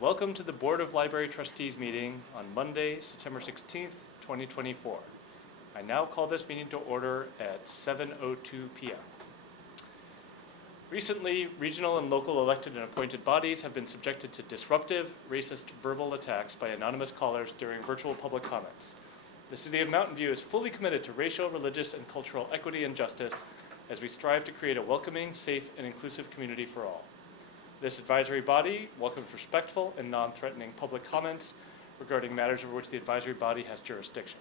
Welcome to the Board of Library Trustees meeting on Monday, September 16th, 2024. I now call this meeting to order at 7:02 p.m. Recently, regional and local elected and appointed bodies have been subjected to disruptive, racist verbal attacks by anonymous callers during virtual public comments. The City of Mountain View is fully committed to racial, religious, and cultural equity and justice as we strive to create a welcoming, safe, and inclusive community for all. This advisory body welcomes respectful and non-threatening public comments regarding matters over which the advisory body has jurisdiction.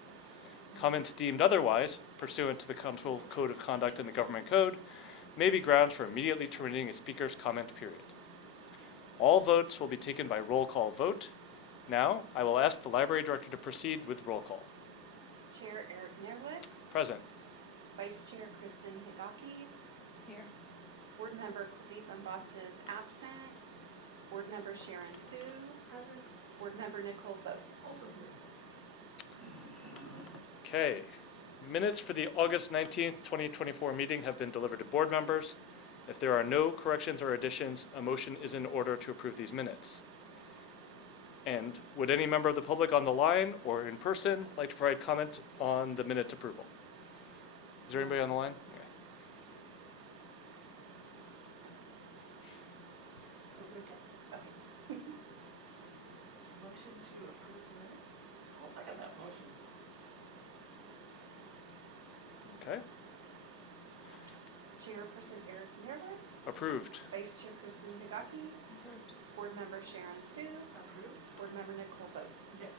Comments deemed otherwise, pursuant to the Council Code of Conduct and the Government Code, may be grounds for immediately terminating a speaker's comment period. All votes will be taken by roll call vote. Now, I will ask the library director to proceed with roll call. Chair Eric Nerwood. Present. Vice Chair Kristen Higaki. Here. Board Member Cleveland Boss is absent. Board Member Sharon Sue. Present. Board Member Nicole Vogt. Also here. Okay. Minutes for the August 19th, 2024 meeting have been delivered to board members. If there are no corrections or additions, a motion is in order to approve these minutes. And would any member of the public on the line or in person like to provide comment on the minute approval? Is there anybody on the line? Okay. Motion to approve the minutes. I'll second that motion. Okay. Chairperson Eric Nerwood. Approved. Vice Chair Kristen Higaki. Approved. Board Member Sharon Sue. Approved. Board Member Nicole Vogt. Yes.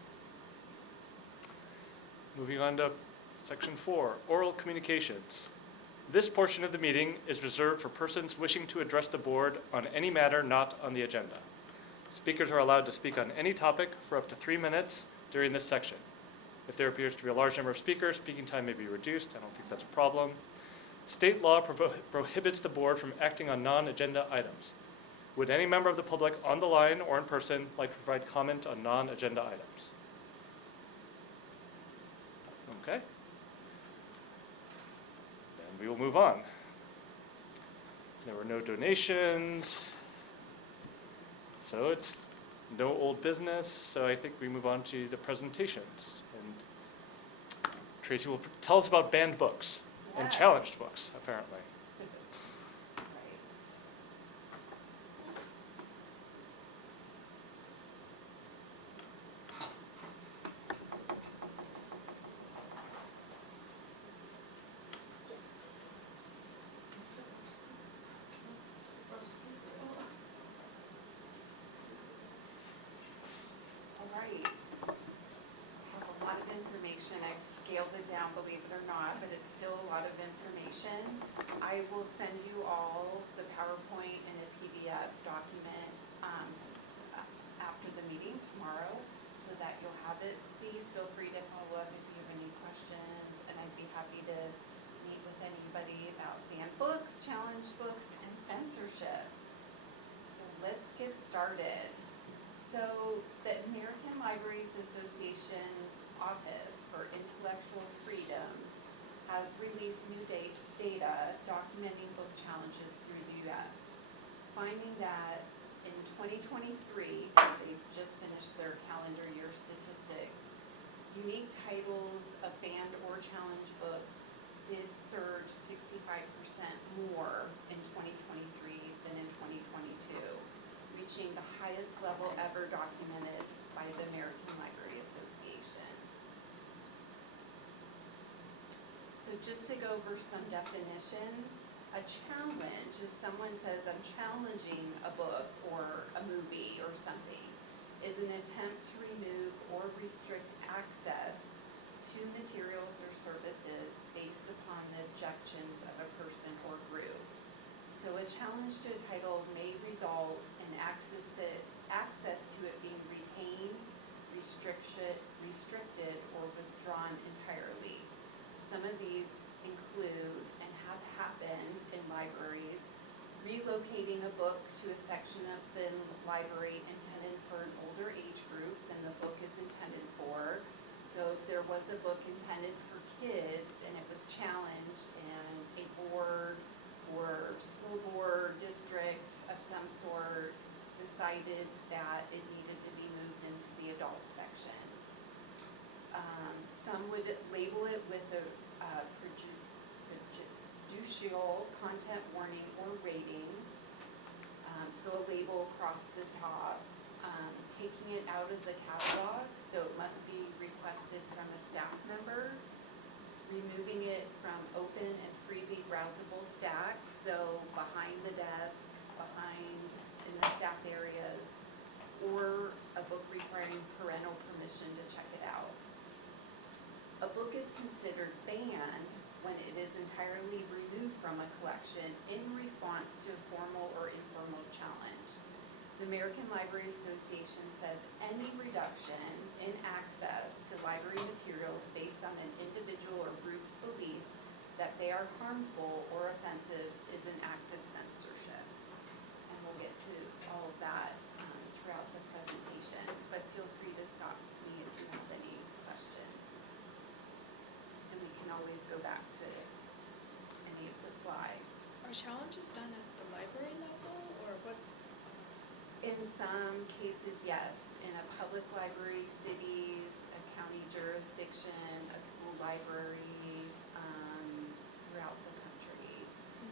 Moving on to section 4, oral communications. This portion of the meeting is reserved for persons wishing to address the board on any matter not on the agenda. Speakers are allowed to speak on any topic for up to 3 minutes during this section. If there appears to be a large number of speakers, speaking time may be reduced. I don't think that's a problem. State law prohibits the board from acting on non-agenda items. Would any member of the public on the line or in person like to provide comment on non-agenda items? Okay. Then we will move on. There were no donations, so it's no old business, so I think we move on to the presentations. And Tracy will tell us about banned books and challenged books, apparently. Right. All right. I have a lot of information. I've scaled it down, believe it or not, but it's still a lot of information. I will send you all the PowerPoint and a PDF document after the meeting tomorrow so that you'll have it. Please feel free to follow up if you have any questions, and I'd be happy to meet with anybody about banned books, challenge books, and censorship. So let's get started. So the American Libraries Association's Office for Intellectual Freedom has released new data documenting book challenges through the U.S., finding that in 2023, because they just finished their calendar year statistics, unique titles of banned or challenged books did surge 65% more in 2023 than in 2022. Reaching the highest level ever documented by the American Library Association. So just to go over some definitions, a challenge is someone says, I'm challenging a book or a movie or something, is an attempt to remove or restrict access to materials or services based upon the objections of a person or group. So a challenge to a title may result in access to it being retained, restricted, or withdrawn entirely. Some of these include, and have happened in libraries, relocating a book to a section of the library intended for an older age group than the book is intended for. So if there was a book intended for kids and it was challenged and a board or school board district of some sort decided that it needed to be moved into the adult section. Some would label it with a prejudicial content warning or rating, so a label across the top. Taking it out of the catalog, so it must be requested from a staff member. Removing it from open and freely browsable stacks, so behind the desk, behind in the staff areas, or a book requiring parental permission to check it out. A book is considered banned when it is entirely removed from a collection in response to a formal or informal challenge. The American Library Association says any reduction in access to library materials based on an individual or group's belief that they are harmful or offensive is an act of censorship. And we'll get to all of that throughout the presentation, but feel free to stop me if you have any questions. And we can always go back to any of the slides. Are challenges done at the library level, or what? In some cases, yes. In a public library, cities, a county jurisdiction, a school library, throughout the country.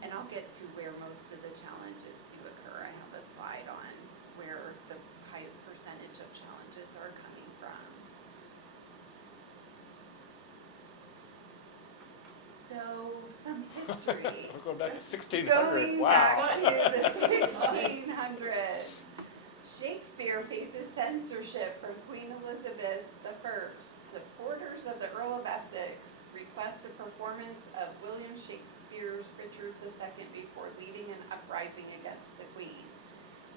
And I'll get to where most of the challenges do occur. I have a slide on where the highest percentage of challenges are coming from. So, some history. We're going back to 1600. Going Wow. back to the 1600s. Shakespeare faces censorship from Queen Elizabeth I. Supporters of the Earl of Essex request a performance of William Shakespeare's Richard II before leading an uprising against the Queen.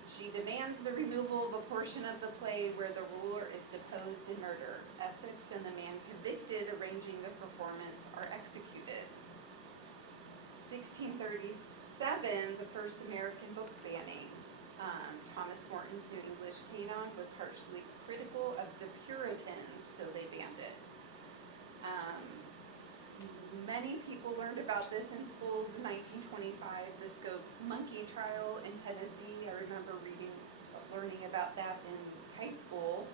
She demands the removal of a portion of the play where the ruler is deposed and murdered. Essex and the man convicted arranging the performance are executed. 1637, the first American book banning. Thomas Morton's New English Canon was harshly critical of the Puritans, so they banned it. Many people learned about this in school in 1925, the Scopes monkey trial in Tennessee. I remember learning about that in high school.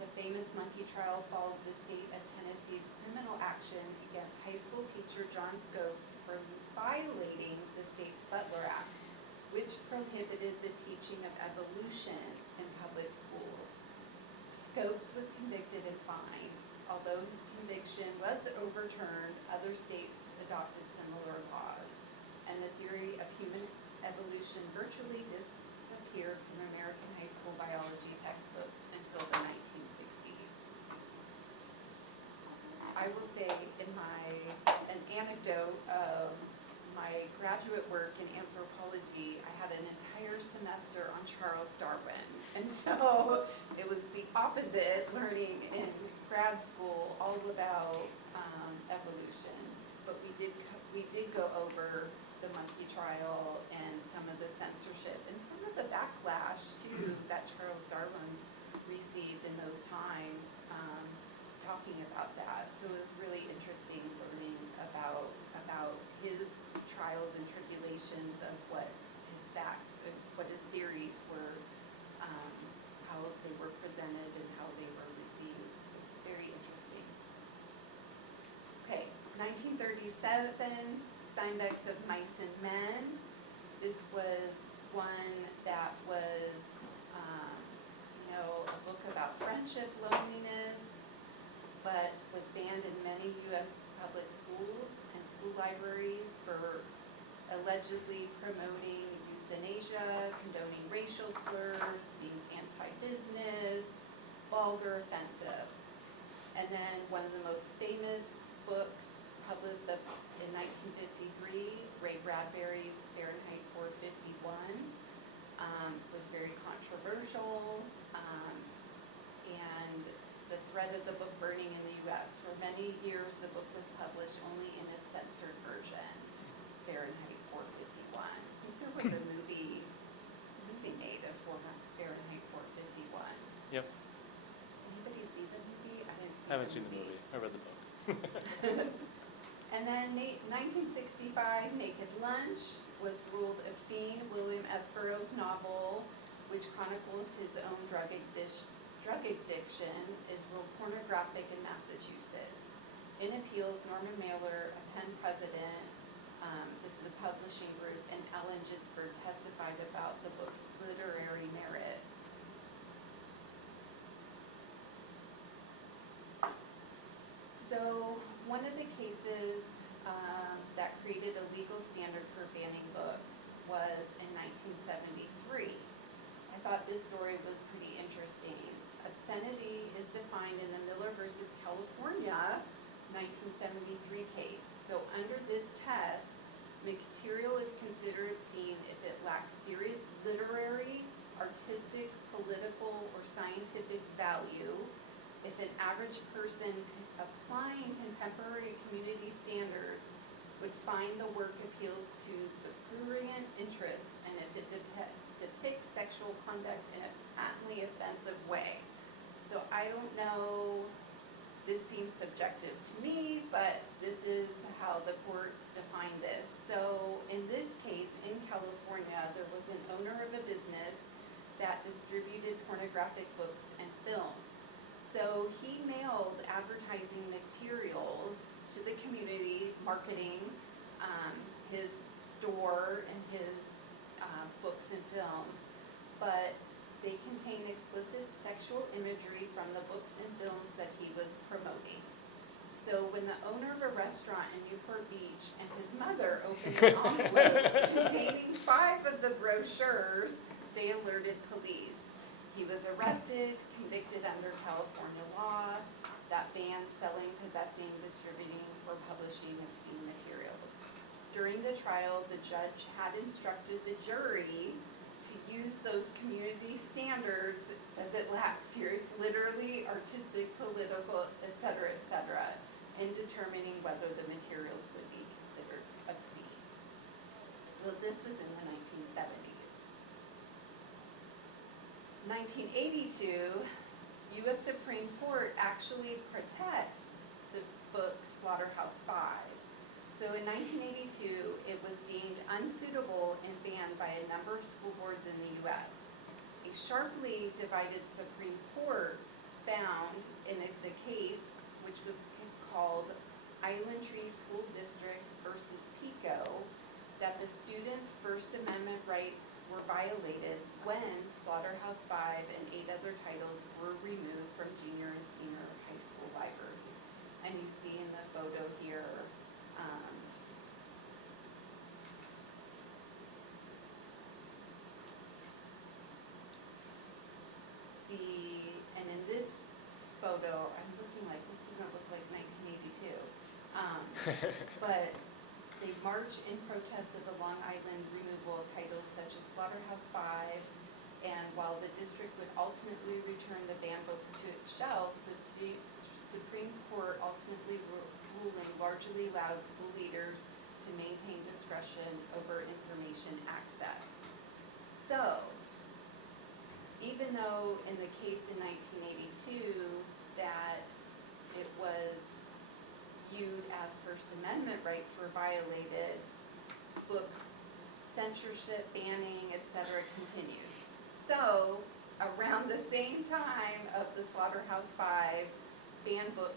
The famous monkey trial followed the state of Tennessee's criminal action against high school teacher John Scopes for violating the state's Butler Act, which prohibited the teaching of evolution in public schools. Scopes was convicted and fined. Although his conviction was overturned, other states adopted similar laws, and the theory of human evolution virtually disappeared from American high school biology textbooks until the 1960s. I will say an anecdote of my graduate work in anthropology, I had an entire semester on Charles Darwin. And so it was the opposite, learning in grad school all about evolution. But we did go over the monkey trial and some of the censorship and some of the backlash too that Charles Darwin received in those times, talking about that. So it was really interesting learning about his trials and tribulations of what his facts, what his theories were, how they were presented and how they were received. So it's very interesting. Okay, 1937, Steinbeck's Of Mice and Men. This was one that was, a book about friendship, loneliness, but was banned in many U.S. public schools and school libraries for allegedly promoting euthanasia, condoning racial slurs, being anti-business, vulgar, offensive. And then one of the most famous books published in 1953, Ray Bradbury's Fahrenheit 451, was very controversial, and the threat of the book burning in the U.S. For many years, the book was published only in a censored version, Fahrenheit 451. I think there was a movie made of Fahrenheit 451. Yep. Anybody see the movie? I didn't see I haven't seen the movie. I read the book. And then 1965, Naked Lunch was ruled obscene. William S. Burroughs' novel, which which chronicles his own drug addiction, is ruled pornographic in Massachusetts. In appeals, Norman Mailer, a Penn president, this is a publishing group, and Ellen Ginsberg testified about the book's literary merit. So one of the cases that created a legal standard for banning books was in 1973. I thought this story was pretty interesting. Obscenity is defined in the Miller versus California 1973 case. So under this test, material is considered obscene if it lacks serious literary, artistic, political, or scientific value, if an average person applying contemporary community standards would find the work appeals to the prurient interest, and if it depicts sexual conduct in a patently offensive way. So I don't know, this seems subjective to me, but this is how the courts define this. So in this case, in California, there was an owner of a business that distributed pornographic books and films. So he mailed advertising materials to the community, marketing his store and his books and films, but they contain explicit sexual imagery from the books and films that he was promoting. So when the owner of a restaurant in Newport Beach and his mother opened an envelope containing 5 of the brochures, they alerted police. He was arrested, convicted under California law that bans selling, possessing, distributing, or publishing obscene materials. During the trial, the judge had instructed the jury to use those community standards. Does it lack serious literary, artistic, political, etc., in determining whether the materials would be considered obscene. Well, this was in the 1970s. 1982, U.S. Supreme Court actually protects the book Slaughterhouse-Five. So in 1982, it was deemed unsuitable and banned by a number of school boards in the U.S. A sharply divided Supreme Court found in the case, which was called Island Tree School District versus Pico, that the students' First Amendment rights were violated when Slaughterhouse-Five and 8 other titles were removed from junior and senior high school libraries. And you see in the photo here, and in this photo, I'm looking like, this doesn't look like 1982, but they march in protest of the Long Island removal of titles such as Slaughterhouse-Five, and while the district would ultimately return the banned books to its shelves, the Supreme Court ultimately ruling largely allowed school leaders to maintain discretion over information access. So, even though in the case in 1982 that it was viewed as First Amendment rights were violated, book censorship, banning, etc. continued. So, around the same time of the Slaughterhouse-Five, Banned Book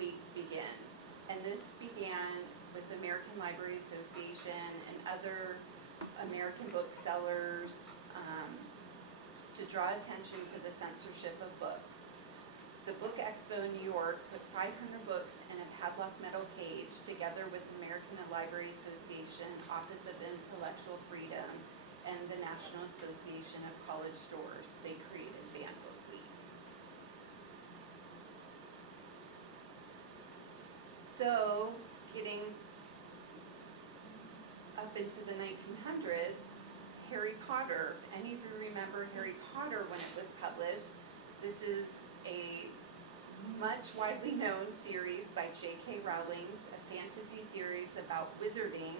Week begins. And this began with the American Library Association and other American booksellers to draw attention to the censorship of books. The Book Expo in New York put 500 books in a padlock metal cage together with the American Library Association, Office of Intellectual Freedom, and the National Association of College Stores. They created Banned Book Week. So, getting up into the 1900s, Harry Potter, if any of you remember Harry Potter when it was published, this is a much widely known series by J.K. Rowling, a fantasy series about wizarding.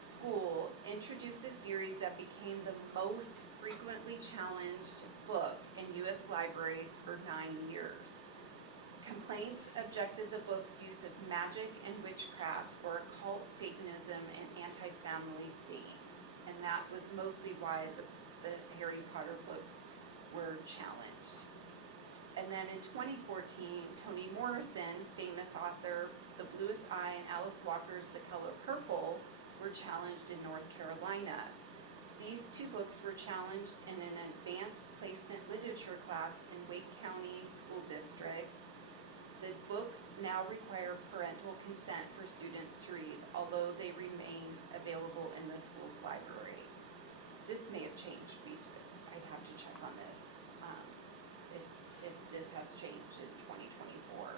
School introduced a series that became the most frequently challenged book in U.S. libraries for 9 years. Complaints objected the book's use of magic and witchcraft or occult Satanism and anti-family themes. And that was mostly why the the Harry Potter books were challenged. And then in 2014, Toni Morrison, famous author, The Bluest Eye and Alice Walker's The Color Purple, were challenged in North Carolina. These two books were challenged in an advanced placement literature class in Wake County School District. The books now require parental consent for students to read, although they remain available in the school's library. This may have changed. I'd have to check on this, if this has changed in 2024.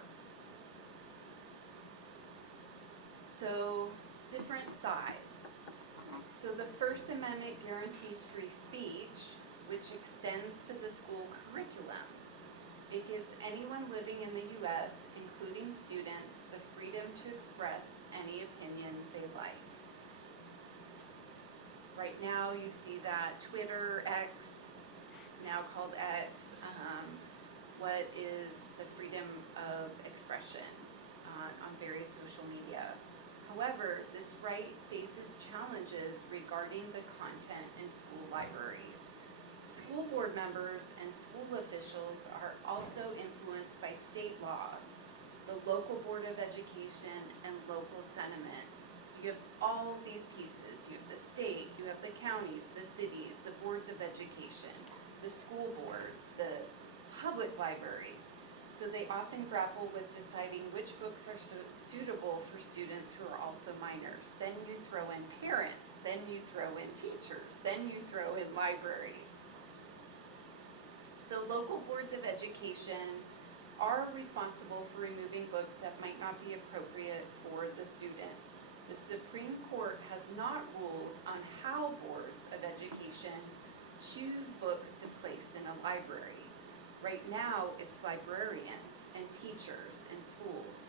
So, different sides. So the First Amendment guarantees free speech, which extends to the school curriculum. It gives anyone living in the U.S., including students, the freedom to express any opinion they like. Right now you see that Twitter, X, now called X, what is the freedom of expression on various social media. However, this right faces challenges regarding the content in school libraries. School board members and school officials are also influenced by state law, the local board of education, and local sentiments. So you have all of these pieces. You have the state, you have the counties, the cities, the boards of education, the school boards, the public libraries. So they often grapple with deciding which books are suitable for students who are also minors. Then you throw in parents, then you throw in teachers, then you throw in libraries. So local boards of education are responsible for removing books that might not be appropriate for the students. The Supreme Court has not ruled on how boards of education choose books to place in a library. Right now, it's librarians and teachers in schools.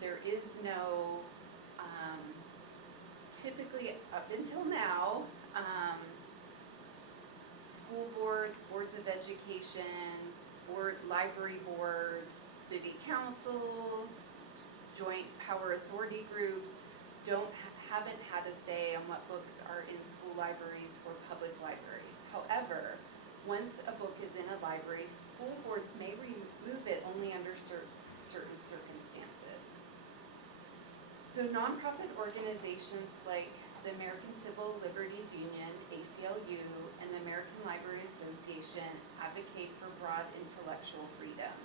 There is no, typically up until now, school boards, boards of education, library boards, city councils, joint power authority groups haven't had a say on what books are in school libraries or public libraries. However, once a book is in a library, school boards may remove it only under certain circumstances. So nonprofit organizations like the American Civil Liberties Union, ACLU, and the American Library Association advocate for broad intellectual freedom.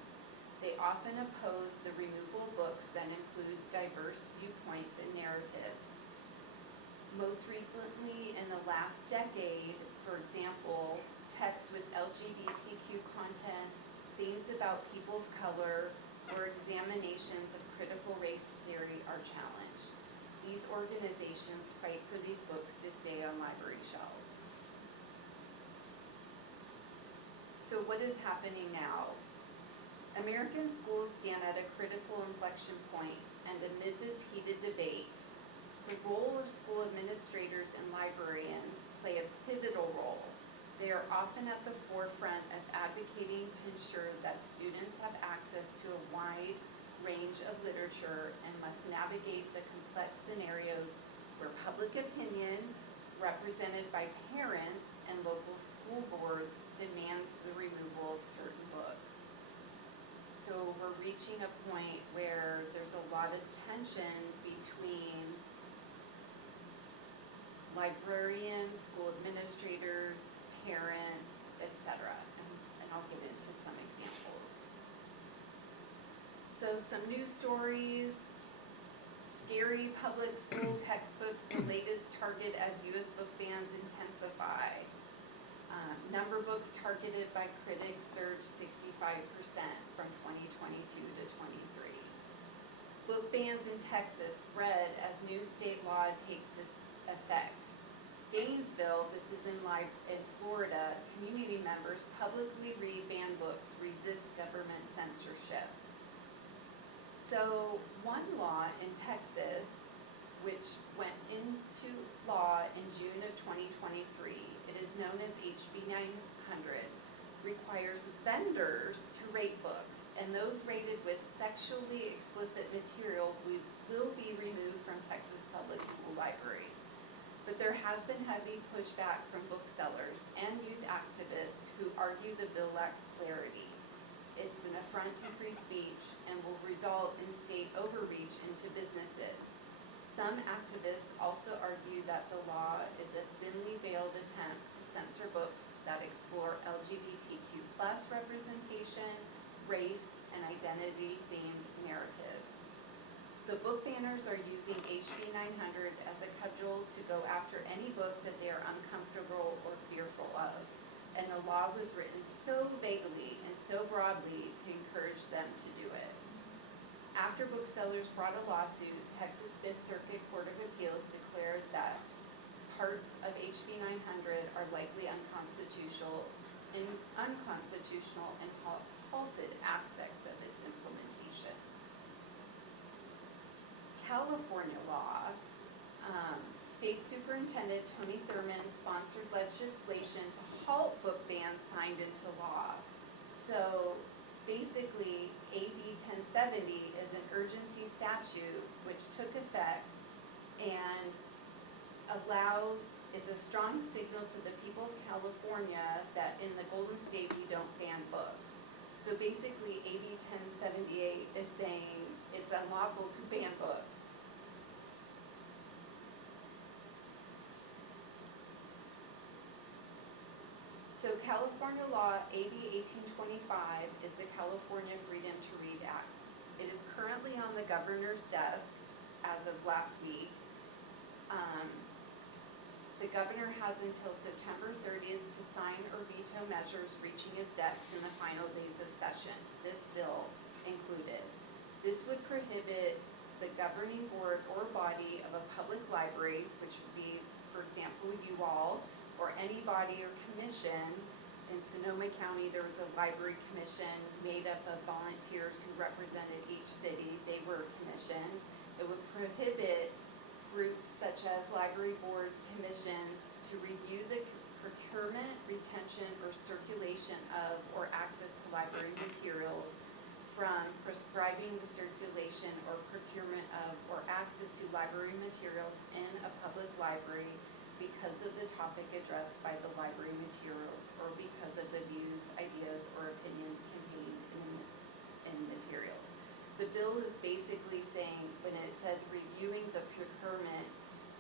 They often oppose the removal of books that include diverse viewpoints and narratives. Most recently, in the last decade, for example, texts with LGBTQ content, themes about people of color, or examinations of critical race theory are challenged. These organizations fight for these books to stay on library shelves. So what is happening now? American schools stand at a critical inflection point, and amid this heated debate, the role of school administrators and librarians play a pivotal role. They are often at the forefront of advocating to ensure that students have access to a wide range of literature and must navigate the complex scenarios where public opinion, represented by parents and local school boards, demands the removal of certain books. So we're reaching a point where there's a lot of tension between librarians, school administrators, parents, etc. And I'll get into some examples. So some news stories: scary public school textbooks, the latest target as U.S. book bans intensify. Number books targeted by critics surged 65% from 2022 to 23. Book bans in Texas spread as new state law takes effect. Gainesville, this is in Florida, community members publicly read banned books, resist government censorship. So one law in Texas, which went into law in June of 2023, it is known as HB 900, requires vendors to rate books, and those rated with sexually explicit material will be removed from Texas public school libraries. But there has been heavy pushback from booksellers and youth activists who argue the bill lacks clarity. It's an affront to free speech and will result in state overreach into businesses. Some activists also argue that the law is a thinly veiled attempt to censor books that explore LGBTQ+ representation, race, and identity-themed narratives. The book banners are using HB 900 as a cudgel to go after any book that they are uncomfortable or fearful of. And the law was written so vaguely and so broadly to encourage them to do it. After booksellers brought a lawsuit, Texas Fifth Circuit Court of Appeals declared that parts of HB 900 are likely unconstitutional and halted aspects of its implementation. California law, State Superintendent Tony Thurmond sponsored legislation to halt book bans signed into law. So basically, AB 1070 is an urgency statute which took effect and it's a strong signal to the people of California that in the Golden State we don't ban books. So basically, AB 1078 is saying it's unlawful to ban books. So California law AB 1825 is the California Freedom to Read Act. It is currently on the governor's desk as of last week. The governor has until September 30th to sign or veto measures reaching his desk in the final days of session, this bill included. This would prohibit the governing board or body of a public library, which would be, for example, you all, or any body or commission. In Sonoma County, there was a library commission made up of volunteers who represented each city. They were a commission. It would prohibit groups such as library boards, commissions, to review the procurement, retention, or circulation of, or access to library materials, from prescribing the circulation or procurement of, or access to library materials in a public library because of the topic addressed by the library materials or because of the views, ideas, or opinions contained in materials. The bill is basically saying, when it says reviewing the procurement,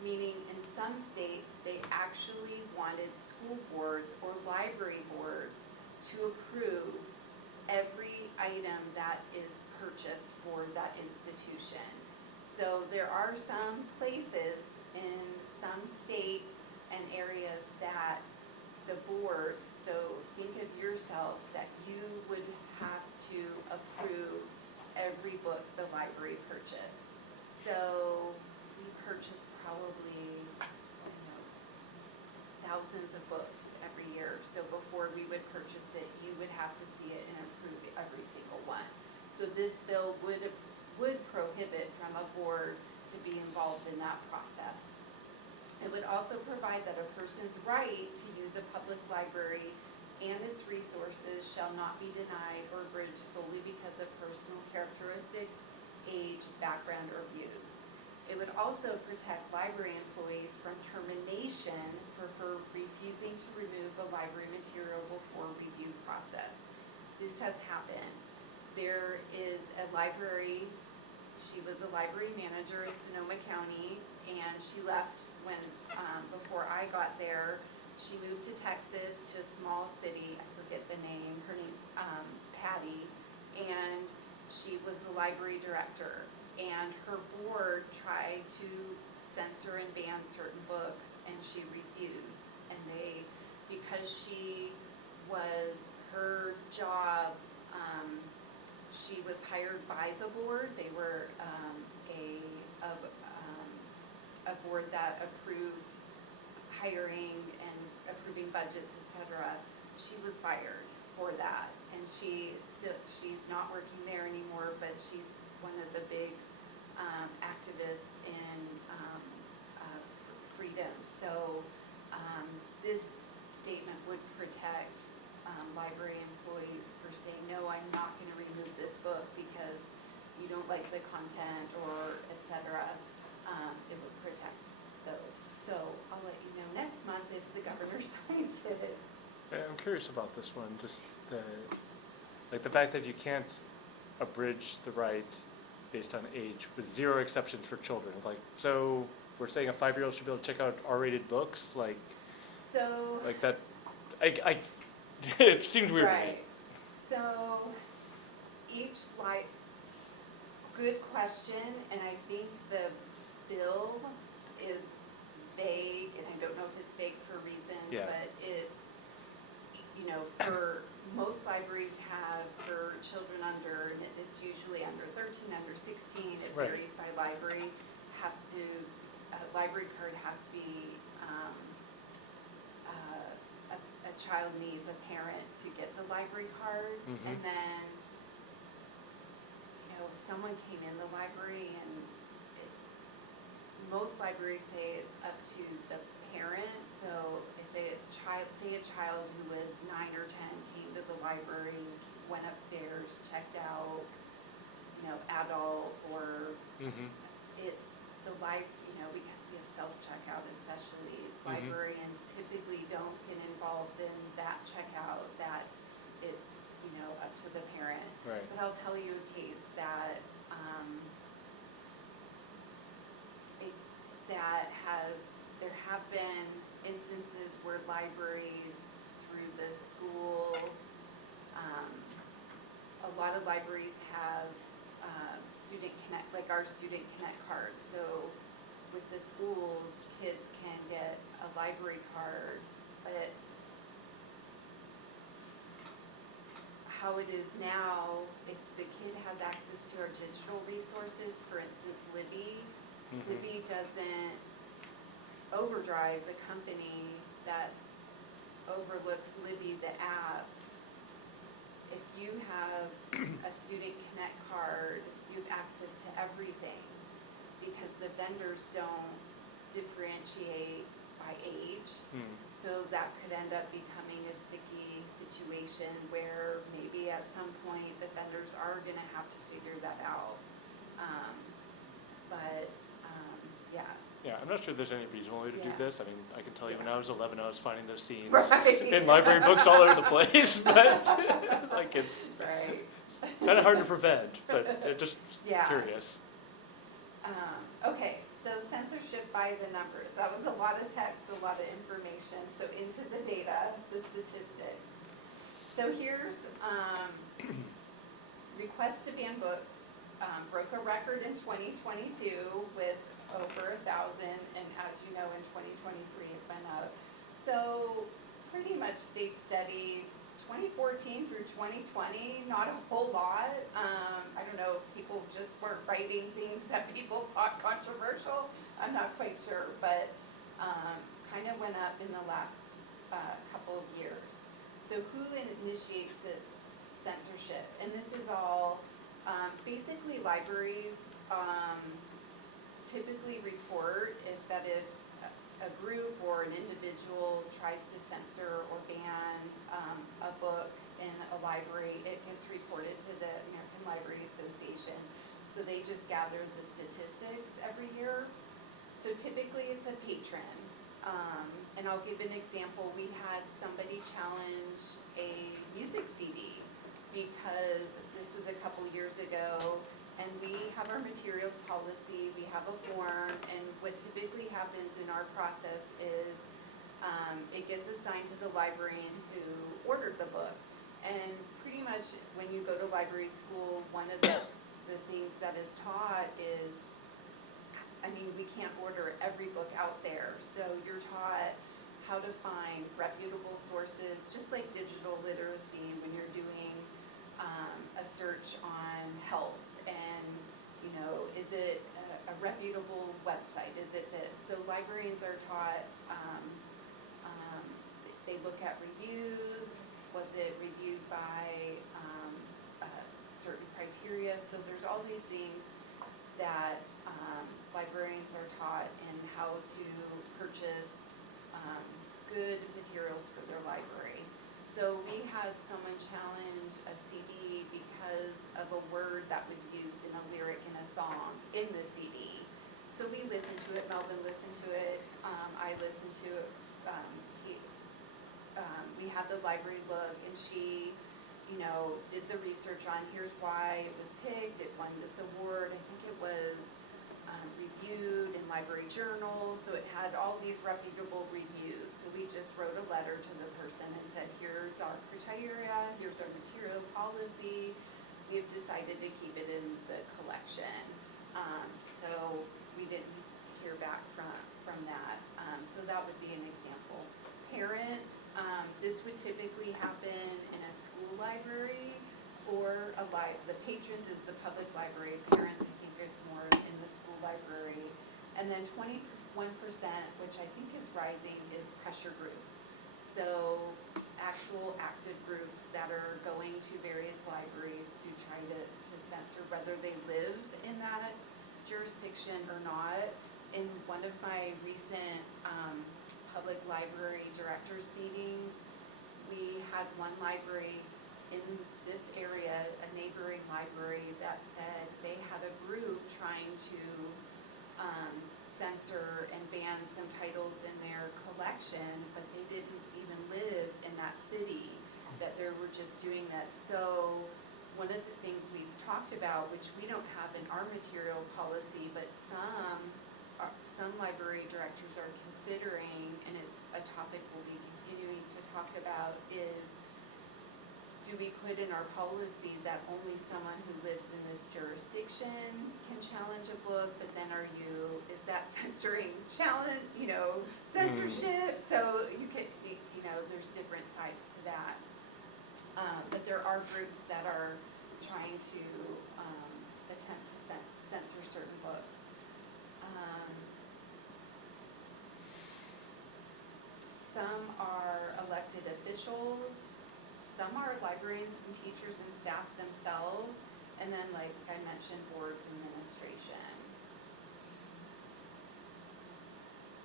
meaning in some states they actually wanted school boards or library boards to approve every item that is purchased for that institution. So there are some places in some states and areas that the boards, so think of yourself that you would have to approve every book the library purchased. So we purchase probably, thousands of books every year. So before we would purchase it, you would have to see it and approve every single one. So this bill would prohibit from a board to be involved in that process. It would also provide that a person's right to use a public library and its resources shall not be denied or abridged solely because of personal characteristics, age, background, or views. It would also protect library employees from termination for refusing to remove a library material before review process. This has happened. There is a library, she was a library manager in Sonoma County, and she left when before I got there. She moved to Texas, to a small city, I forget the name, her name's Patty, and she was the library director. And her board tried to censor and ban certain books, and she refused. And because she was, her job, she was hired by the board. They were a board that approved hiring and approving budgets, etc. She was fired for that, and she's not working there anymore, but she's one of the big activists in freedom. So this statement would protect library employees for saying, no, I'm not going to remove this book because you don't like the content or etc. It would protect those. So I'll let you know next month if the governor signs it. I'm curious about this one, just the fact that you can't abridge the right based on age with zero exceptions for children. Like, so we're saying a 5-year-old should be able to check out R-rated books, like So. that. I it seems weird to me. Right. So good question, and I think the bill is vague, and I don't know if it's vague for a reason, Yeah. but it's, for most libraries have for children under, and it's usually under 13, under 16, it Right. varies by library, library card has to be, a child needs a parent to get the library card, Mhm. and then, someone came in the library and most libraries say it's up to the parent. So if a child who was 9 or 10 came to the library, went upstairs, checked out, adult, or Mm-hmm. it's the because we have self-checkout especially, Mhm. librarians typically don't get involved in that checkout, that it's, up to the parent. Right. But I'll tell you a case that, there have been instances where libraries through the school, a lot of libraries have Student Connect, like our Student Connect cards. So with the schools, kids can get a library card, but how it is now, if the kid has access to our digital resources, for instance, Libby, Mhm. Libby doesn't, Overdrive, the company that overlooks Libby, the app, if you have a Student Connect card, you have access to everything because the vendors don't differentiate by age. Mm. So that could end up becoming a sticky situation where maybe at some point the vendors are going to have to figure that out. Yeah. Yeah, I'm not sure there's any reasonable way to do Yeah. this. I mean, I can tell you when I was 11, I was finding those scenes Right. in library books all over the place, but like it's Right. kind of hard to prevent, but just Yeah. curious. Okay, so censorship by the numbers. That was a lot of text, a lot of information. So into the data, the statistics. So here's requests to ban books. Broke a record in 2022 with over 1,000, and as you know, in 2023 it went up. So pretty much stayed steady. 2014 through 2020, not a whole lot. I don't know if people just weren't writing things that people thought controversial. I'm not quite sure, but kind of went up in the last couple of years. So who initiates censorship? And this is all basically libraries typically report if a group or an individual tries to censor or ban a book in a library, it gets reported to the American Library Association. So they just gather the statistics every year. So typically it's a patron. And I'll give an example. We had somebody challenge a music CD because this was a couple years ago, and we have our materials policy, we have a form, and what typically happens in our process is it gets assigned to the librarian who ordered the book. And pretty much when you go to library school, one of the things that is taught is, we can't order every book out there. So you're taught how to find reputable sources, just like digital literacy when you're doing a search on health. And, is it a reputable website? Is it this? So librarians are taught, they look at reviews. Was it reviewed by certain criteria? So there's all these things that librarians are taught in how to purchase good materials for their library. So we had someone challenge a CD because of a word that was used in a lyric in a song in the CD. So we listened to it, Melvin listened to it, I listened to, he, we had the library look, and she, you know, did the research on here's why it was picked, it won this award. I think it was reviewed in library journals, so it had all these reputable reviews. So we just wrote a letter to the person and said, here's our criteria, here's our material policy. We've decided to keep it in the collection. So we didn't hear back from that. So that would be an example. Parents, this would typically happen in a school library or the patrons is the public library. Parents, I think, is more in the school library. And then 21%, which I think is rising, is pressure groups. So actual active groups that are going to various libraries to try to censor whether they live in that jurisdiction or not. In one of my recent public library directors meetings, we had one library in this area, a neighboring library, that said they had a group trying to censor and ban some titles in their collection, but they didn't even live in that city, that they were just doing that. So one of the things we've talked about, which we don't have in our material policy, but some library directors are considering, and it's a topic we'll be continuing to talk about, is do we put in our policy that only someone who lives in this jurisdiction can challenge a book, but then is that censoring censorship? So you could, there's different sides to that. But there are groups that are trying to attempt to censor certain books. Some are elected officials. Some are librarians and teachers and staff themselves, and then, like I mentioned, boards administration.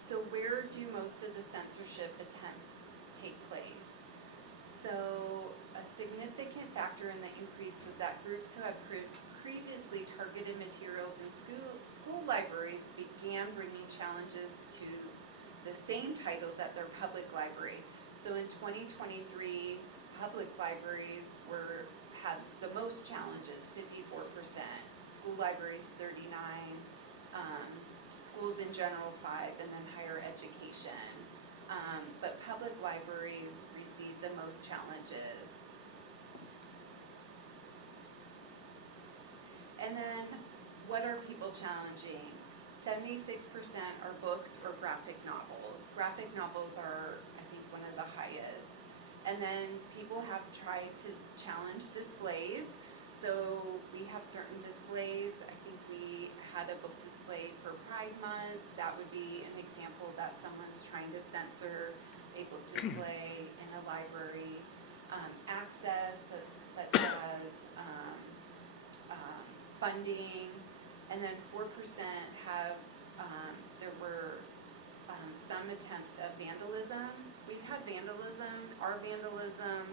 So where do most of the censorship attempts take place? So a significant factor in the increase was that groups who had previously targeted materials in school libraries began bringing challenges to the same titles at their public library. So in 2023, public libraries had the most challenges, 54%. School libraries, 39%. Schools in general, 5%, and then higher education. But public libraries received the most challenges. And then, what are people challenging? 76% are books or graphic novels. Graphic novels are, I think, one of the highest. And then people have tried to challenge displays. So we have certain displays. I think we had a book display for Pride Month. That would be an example that someone's trying to censor a book display in a library. Access, such as funding. And then 4% have, there were some attempts of vandalism. We've had vandalism. Our vandalism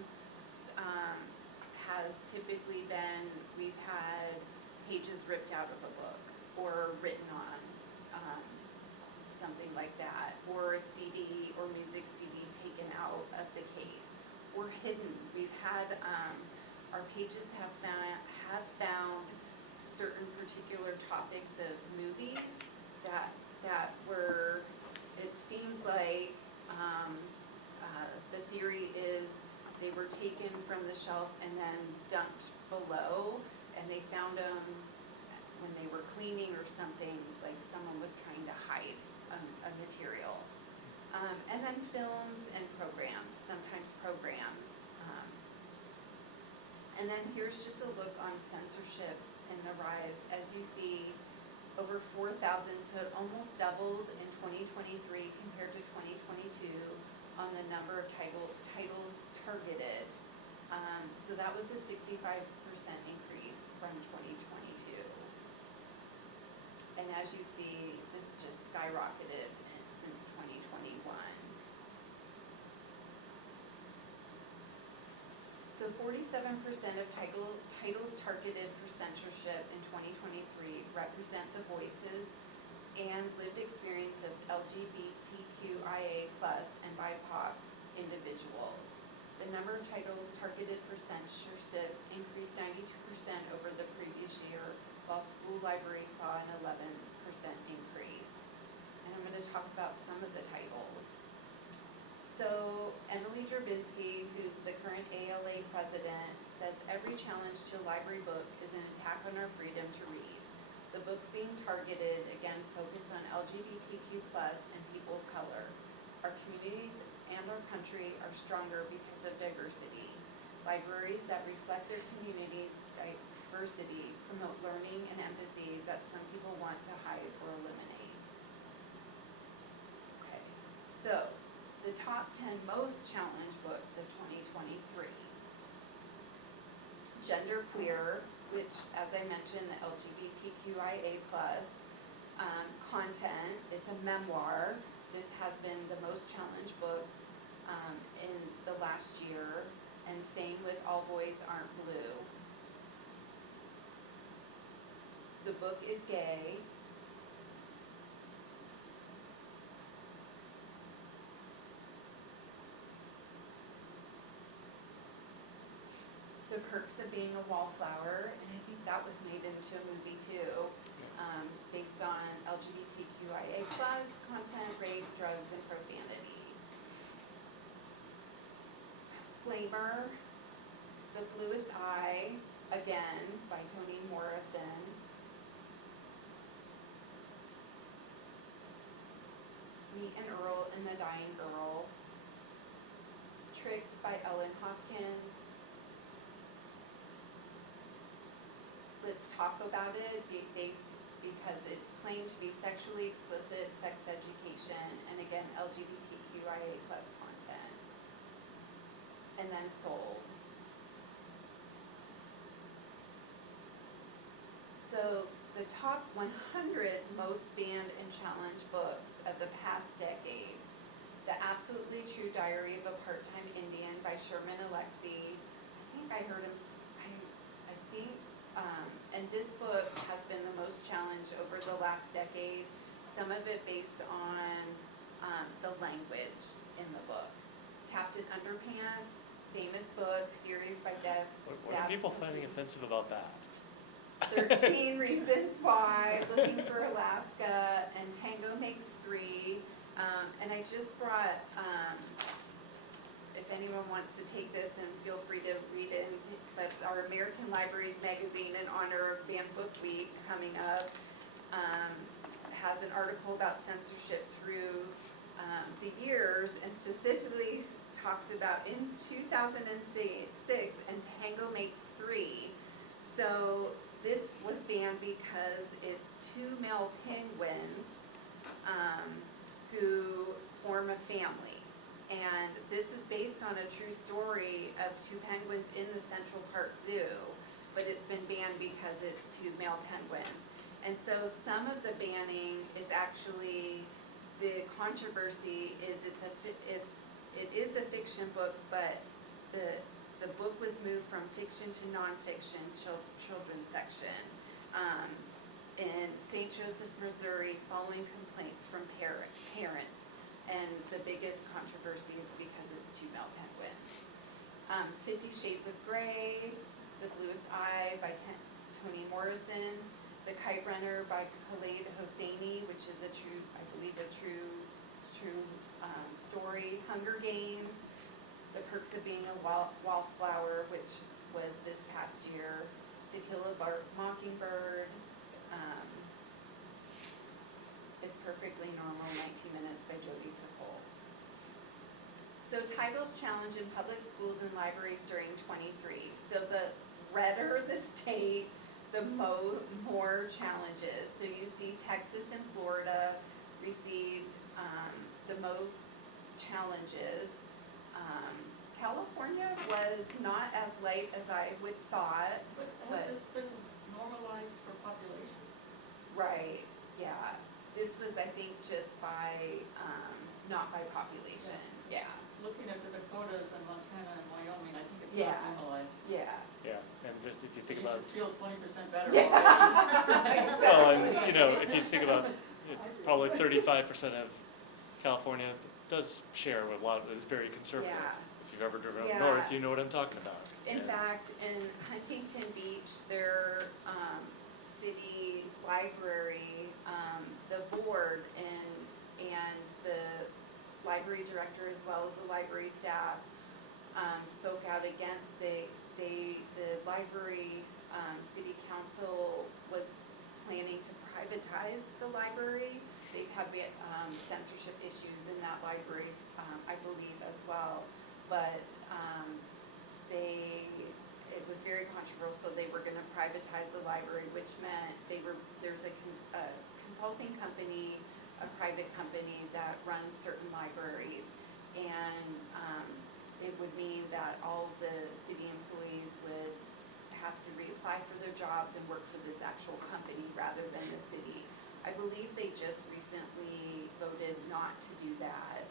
has typically been, we've had pages ripped out of a book or written on, something like that, or a CD or music CD taken out of the case or hidden. We've had, our pages have found certain particular topics of movies that were, it seems like the theory is they were taken from the shelf and then dumped below, and they found them when they were cleaning or something, like someone was trying to hide a material. And then films and programs, sometimes programs. And then here's just a look on censorship and the rise. As you see, over 4,000, so it almost doubled in 2023 compared to 2022 on the number of titles targeted. So that was a 65% increase from 2022. And as you see, this just skyrocketed since 2021. So 47% of titles targeted for censorship in 2023 represent the voices and lived experience of LGBTQIA+ and BIPOC individuals. The number of titles targeted for censorship increased 92% over the previous year, while school libraries saw an 11% increase. And I'm going to talk about some of the titles. So Emily Drabinski, who's the current ALA president, says every challenge to a library book is an attack on our freedom to read. The books being targeted, again, focus on LGBTQ+ and people of color. Our communities and our country are stronger because of diversity. Libraries that reflect their community's diversity promote learning and empathy that some people want to hide or eliminate. Okay, so the top 10 most challenged books of 2023. Genderqueer, which, as I mentioned, the LGBTQIA+ content, it's a memoir. This has been the most challenged book in the last year, and same with All Boys Aren't Blue. The book is gay. The Perks of Being a Wallflower, and I think that was made into a movie too, based on LGBTQIA+ content, rape, drugs, and profanity. Flamer, The Bluest Eye, again, by Toni Morrison. Me and Earl and the Dying Girl. Tricks by Ellen Hopkins. Let's Talk About It, based because it's claimed to be sexually explicit sex education, and again, LGBTQIA+ content. And then Sold. So the top 100 most banned and challenged books of the past decade. The Absolutely True Diary of a Part-Time Indian by Sherman Alexie. I think I heard him, I think, and this book has been the most challenged over the last decade, some of it based on the language in the book. Captain Underpants, famous book, series by What are people finding offensive about that? 13 Reasons Why, Looking for Alaska, and Tango Makes 3. And I just brought, if anyone wants to take this, and feel free to read it, but our American Libraries magazine in honor of Banned Book Week coming up has an article about censorship through the years, and specifically talks about in 2006 and Tango Makes 3. So this was banned because it's two male penguins who form a family. And this is based on a true story of two penguins in the Central Park Zoo, but it's been banned because it's two male penguins. And so some of the banning is actually, the controversy is it is a fiction book, but the book was moved from fiction to nonfiction children's section in St. Joseph, Missouri, following complaints from parents. And the biggest controversy is because it's two male penguins. 50 Shades of Grey, The Bluest Eye by Toni Morrison, The Kite Runner by Khaled Hosseini, which is a true, I believe, a true story. Hunger Games, The Perks of Being a Wallflower, which was this past year. To Kill a Mockingbird. It's Perfectly Normal, 19 Minutes by Jodi Picoult. So titles challenge in public schools and libraries during 23. So the redder the state, the more challenges. So you see Texas and Florida received the most challenges. California was not as light as I would thought. But has this been normalized for population? Right, yeah. This was, I think, just by, not by population, yeah. Looking at the Dakotas and Montana and Wyoming, I think it's Yeah. not normalized. Yeah. Yeah, and just if you think You about, should feel 20% better Yeah. already. well, and if you think about, probably 35% of California does share with a lot of, it's very conservative. Yeah. If you've ever driven up Yeah. north, you know what I'm talking about. In And fact, in Huntington Beach, their city library, the board and the library director as well as the library staff spoke out against the library city council was planning to privatize the library. They've had censorship issues in that library, I believe, as well. But it was very controversial. So they were going to privatize the library, which meant there's a consulting company, a private company that runs certain libraries, and it would mean that all the city employees would have to reapply for their jobs and work for this actual company rather than the city. I believe they just recently voted not to do that.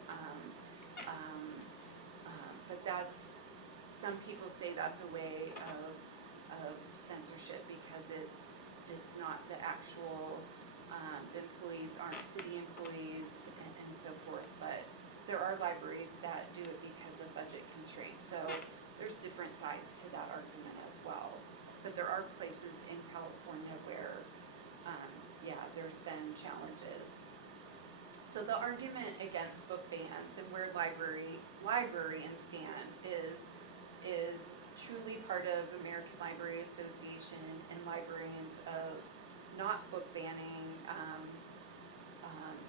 But some people say that's a way of censorship because it's not the actual employees aren't city employees and so forth. But there are libraries that do it because of budget constraints. So there's different sides to that argument as well. But there are places in California where, there's been challenges. So the argument against book bans and where librarians stand is truly part of American Library Association and librarians of not book banning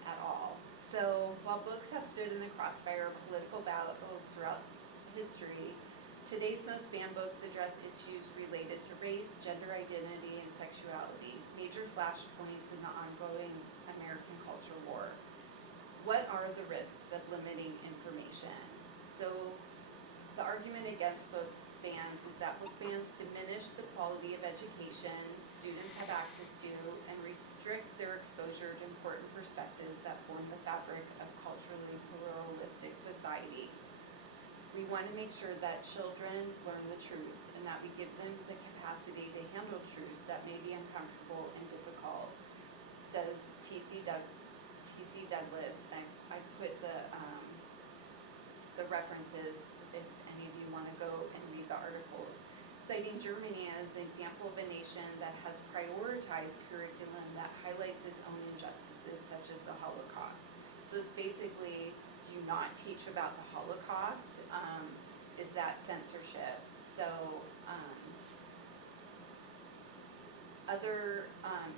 at all. So while books have stood in the crossfire of political battles throughout history, today's most banned books address issues related to race, gender identity, and sexuality, major flashpoints in the ongoing American culture war. What are the risks of limiting information? So the argument against book bans is that book bans diminish the quality of education students have access to and restrict their exposure to important perspectives that form the fabric of culturally pluralistic society. We want to make sure that children learn the truth and that we give them the capacity to handle truths that may be uncomfortable and difficult, says T.C. Douglas. And I put the references if any of you want to go and read the articles, citing Germany as an example of a nation that has prioritized curriculum that highlights its own injustices, such as the Holocaust. So it's basically, do not teach about the Holocaust, is that censorship. So other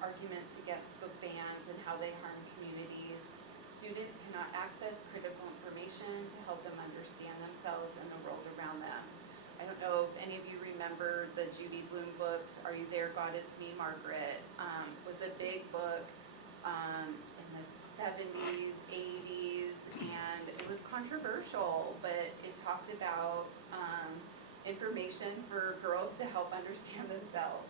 arguments against book bans and how they harm communities. Students cannot access critical information to help them understand themselves and the world around them. I don't know if any of you remember the Judy Blume books, Are You There, God, It's Me, Margaret? Was a big book in the 70s, 80s, and it was controversial, but it talked about information for girls to help understand themselves.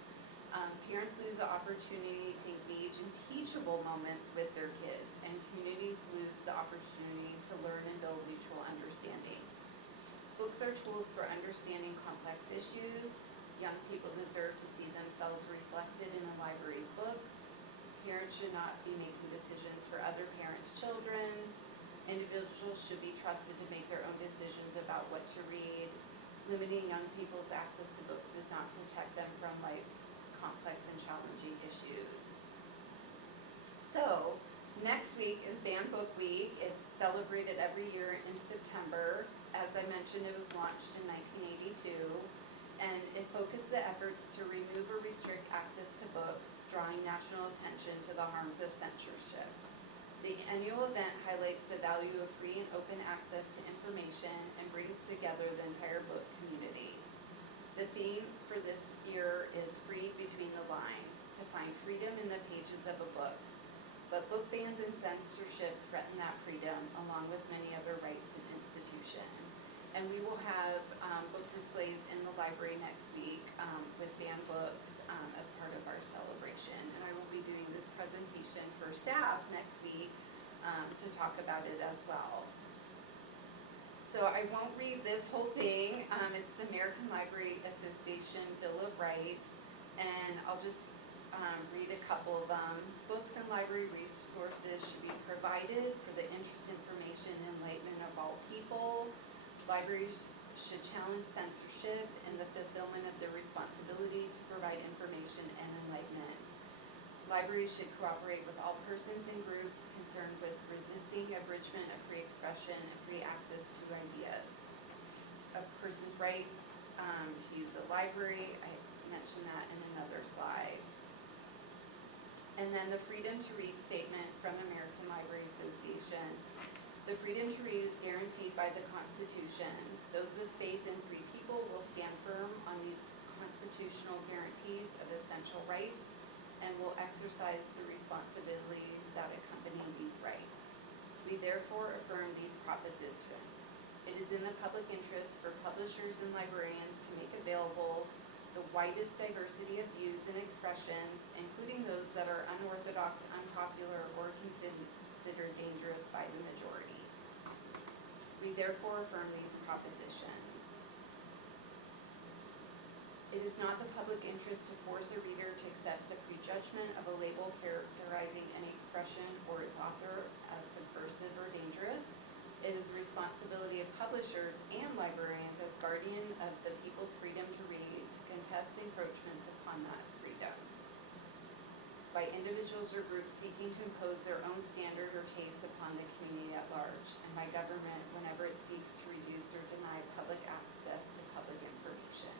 Parents lose the opportunity to engage in teachable moments with their kids, and communities lose the opportunity to learn and build mutual understanding. Books are tools for understanding complex issues. Young people deserve to see themselves reflected in a library's books. Parents should not be making decisions for other parents' children. Individuals should be trusted to make their own decisions about what to read. Limiting young people's access to books does not protect them from life's complex and challenging issues. So, next week is Banned Book Week. It's celebrated every year in September. As I mentioned, it was launched in 1982, and it focused the efforts to remove or restrict access to books, drawing national attention to the harms of censorship. The annual event highlights the value of free and open access to information and brings together the entire book community. The theme for this year is Free Between the Lines, to find freedom in the pages of a book. But book bans and censorship threaten that freedom, along with many other rights and institutions. And we will have book displays in the library next week with banned books as part of our celebration. And I will be doing this presentation for staff next week to talk about it as well. So I won't read this whole thing. It's the American Library Association Bill of Rights, and I'll just read a couple of them. Books and library resources should be provided for the interest, information, and enlightenment of all people. Libraries should challenge censorship in the fulfillment of their responsibility to provide information and enlightenment. Libraries should cooperate with all persons and groups concerned with resisting abridgment of free expression and free access to ideas. A person's right to use the library, I mentioned that in another slide. And then the freedom to read statement from American Library Association. The freedom to read is guaranteed by the Constitution. Those with faith in free people will stand firm on these constitutional guarantees of essential rights and will exercise the responsibilities that accompany these rights. We therefore affirm these propositions. It is in the public interest for publishers and librarians to make available the widest diversity of views and expressions, including those that are unorthodox, unpopular, or considered dangerous by the majority. We therefore affirm these propositions. It is not the public interest to force a reader to accept the prejudgment of a label characterizing any expression or its author as subversive or dangerous. It is the responsibility of publishers and librarians as guardian of the people's freedom to read to contest encroachments upon that freedom by individuals or groups seeking to impose their own standard or taste upon the community at large, and by government whenever it seeks to reduce or deny public access to public information.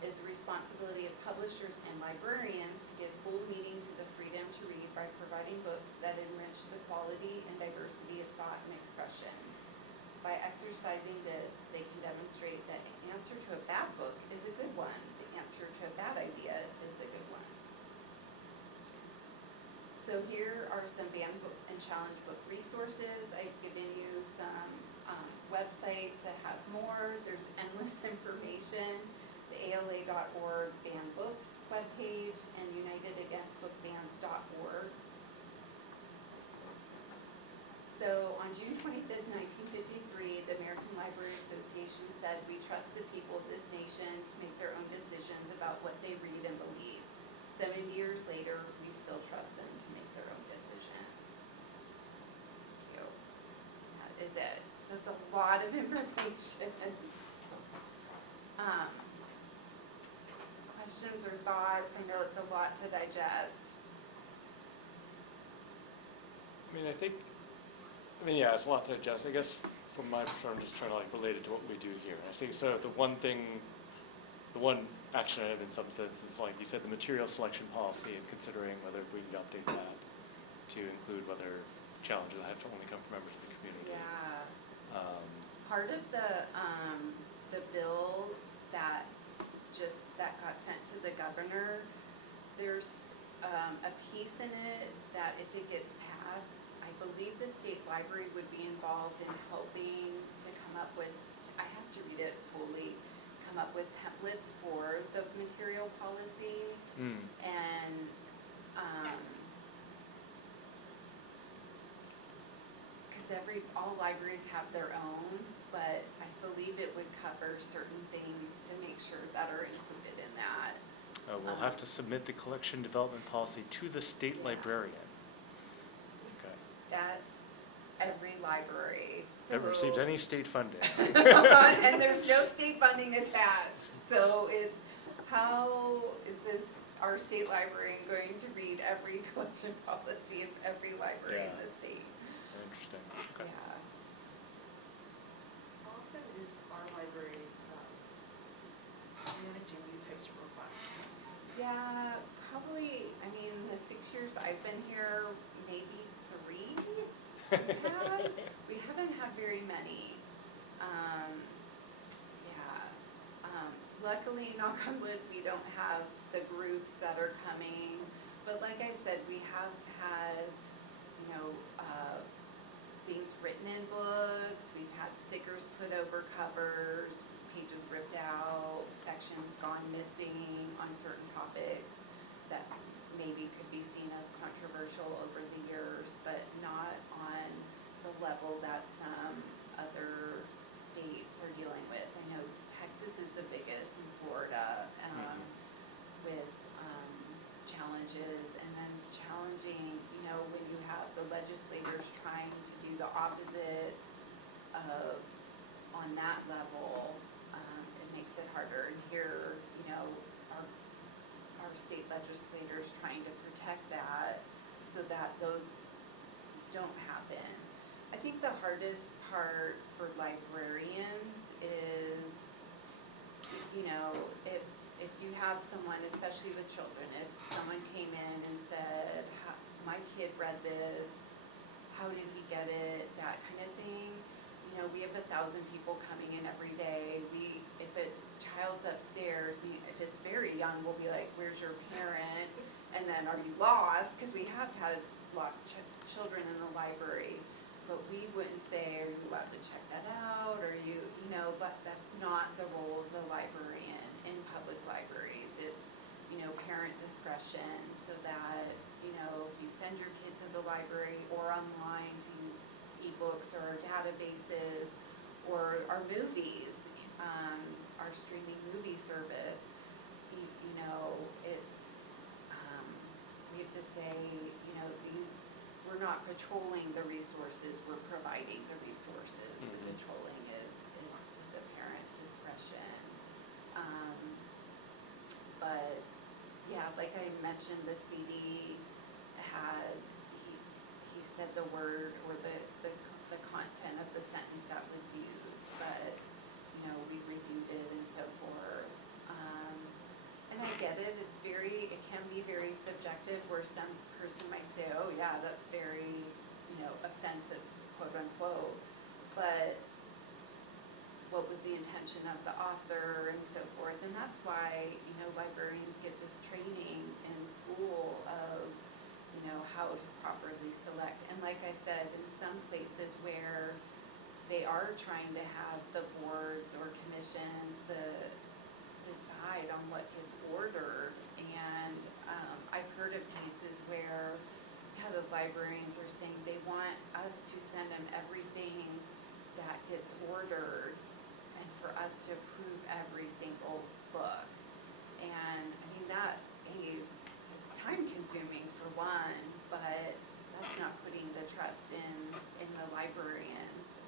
It is the responsibility of publishers and librarians to give full meaning to the freedom to read by providing books that enrich the quality and diversity of thought and expression. By exercising this, they can demonstrate that the answer to a bad book is a good one. The answer to a bad idea is a good one. So here are some banned book and challenge book resources. I've given you some websites that have more. There's endless information. The ALA.org banned books webpage and UnitedAgainstBookBans.org. So on June 25th, 1953, the American Library Association said, "We trust the people of this nation to make their own decisions about what they read and believe. 70 years later, we still trust them to make their own decisions." Thank you. That is it. So it's a lot of information. Questions or thoughts? I know it's a lot to digest. Yeah, it's a lot to digest. I guess from my perspective, I'm just trying to relate it to what we do here. I think so. The one action item in some sense is, like you said, the material selection policy and considering whether we need to update that to include whether challenges have to only come from members of the community. Yeah. Part of the bill that got sent to the governor, there's a piece in it that if it gets passed, I believe the state library would be involved in helping to come up with, I have to read it fully, come up with templates for the material policy. And because all libraries have their own, but I believe it would cover certain things to make sure that are included in that. We'll have to submit the collection development policy to the state librarian. Okay. That's every library. That receives any state funding. And there's no state funding attached. So it's, how is our state librarian going to read every collection policy of every library in the state? Interesting. Okay. Yeah. How often is our library managing these types of requests? Yeah, probably, the 6 years I've been here, maybe 3. We haven't had very many. Luckily, knock on wood, we don't have the groups that are coming. But like I said, we have had, things written in books. We've had stickers put over covers, pages ripped out, sections gone missing on certain topics that maybe could be seen as controversial over the years, but not on the level that some other states are dealing with. I know Texas is the biggest, in Florida, with challenges opposite of, on that level, it makes it harder. And here, our state legislators trying to protect that so that those don't happen. I think the hardest part for librarians is, if you have someone, especially with children, if someone came in and said, my kid read this, how did he get it, that kind of thing. We have 1,000 people coming in every day. If a child's upstairs, if it's very young, we'll be like, where's your parent? And then, are you lost? Because we have had lost children in the library. But we wouldn't say, are you allowed to check that out? But that's not the role of the librarian in public libraries. It's, parent discretion so that, if you send your kid to the library or online to use ebooks or databases or our movies, our streaming movie service, it's, we have to say, we're not patrolling the resources, we're providing the resources. The patrolling is to the parent discretion. But yeah, like I mentioned, the CD had, he said the word or the content of the sentence that was used, but we reviewed it and so forth. And I get it, it can be very subjective where some person might say, oh yeah, that's very, offensive, quote unquote. But what was the intention of the author and so forth? And that's why, librarians get this training in school of, how to properly select. And like I said, in some places where they are trying to have the boards or commissions decide on what gets ordered, and I've heard of cases where the librarians are saying they want us to send them everything that gets ordered and for us to approve every single book. And I mean, that is time consuming for one, but that's not putting the trust in the librarians.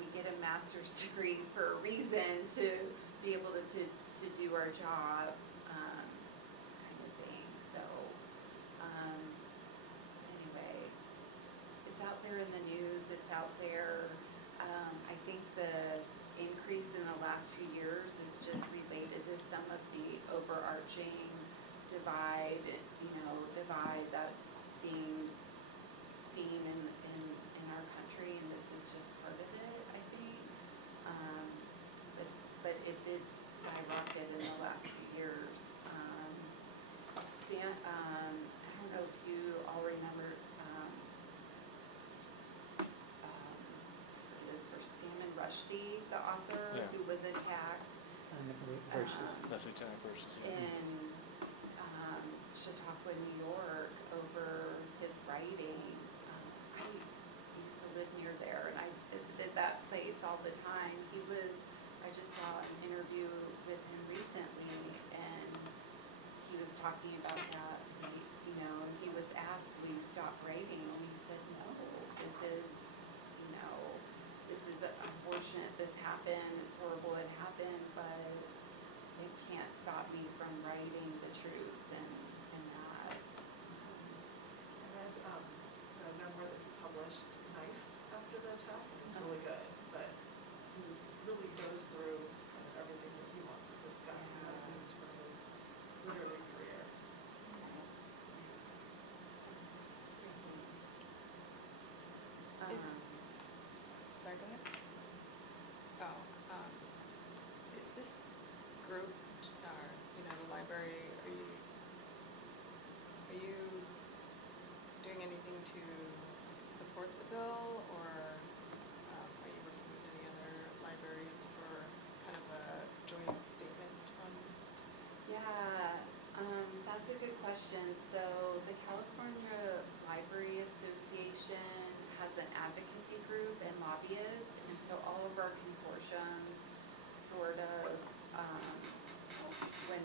We get a master's degree for a reason, to be able to do our job, kind of thing. So anyway, it's out there in the news, it's out there. I think the increase in the last few years is just related to some of the overarching divide that's being seen in our country, and this is just part of it, I think. But it did skyrocket in the last few years. I don't know if you all remember, for Salman Rushdie, the author, Yeah. who was attacked Leslie Tanner versus. in Chautauqua, New York, over his writing. I used to live near there, and I visited that place all the time. I just saw an interview with him recently, and he was talking about that, and he was asked, will you stop writing? And he said, no, this is unfortunate, this happened, it's horrible it happened, but it can't stop me from writing the truth and that. I read a memoir that he published, Knife, after the attack, and it's really good, but he really goes through kind of everything that he wants to discuss and what it means for his literary career. Sorry, go ahead. Oh, is this group, the library, are you doing anything to support the bill, or are you working with any other libraries for kind of a joint statement on? Yeah, that's a good question. So the California Library Association has an advocacy group and lobbyists, and so all of our consortiums sort of, when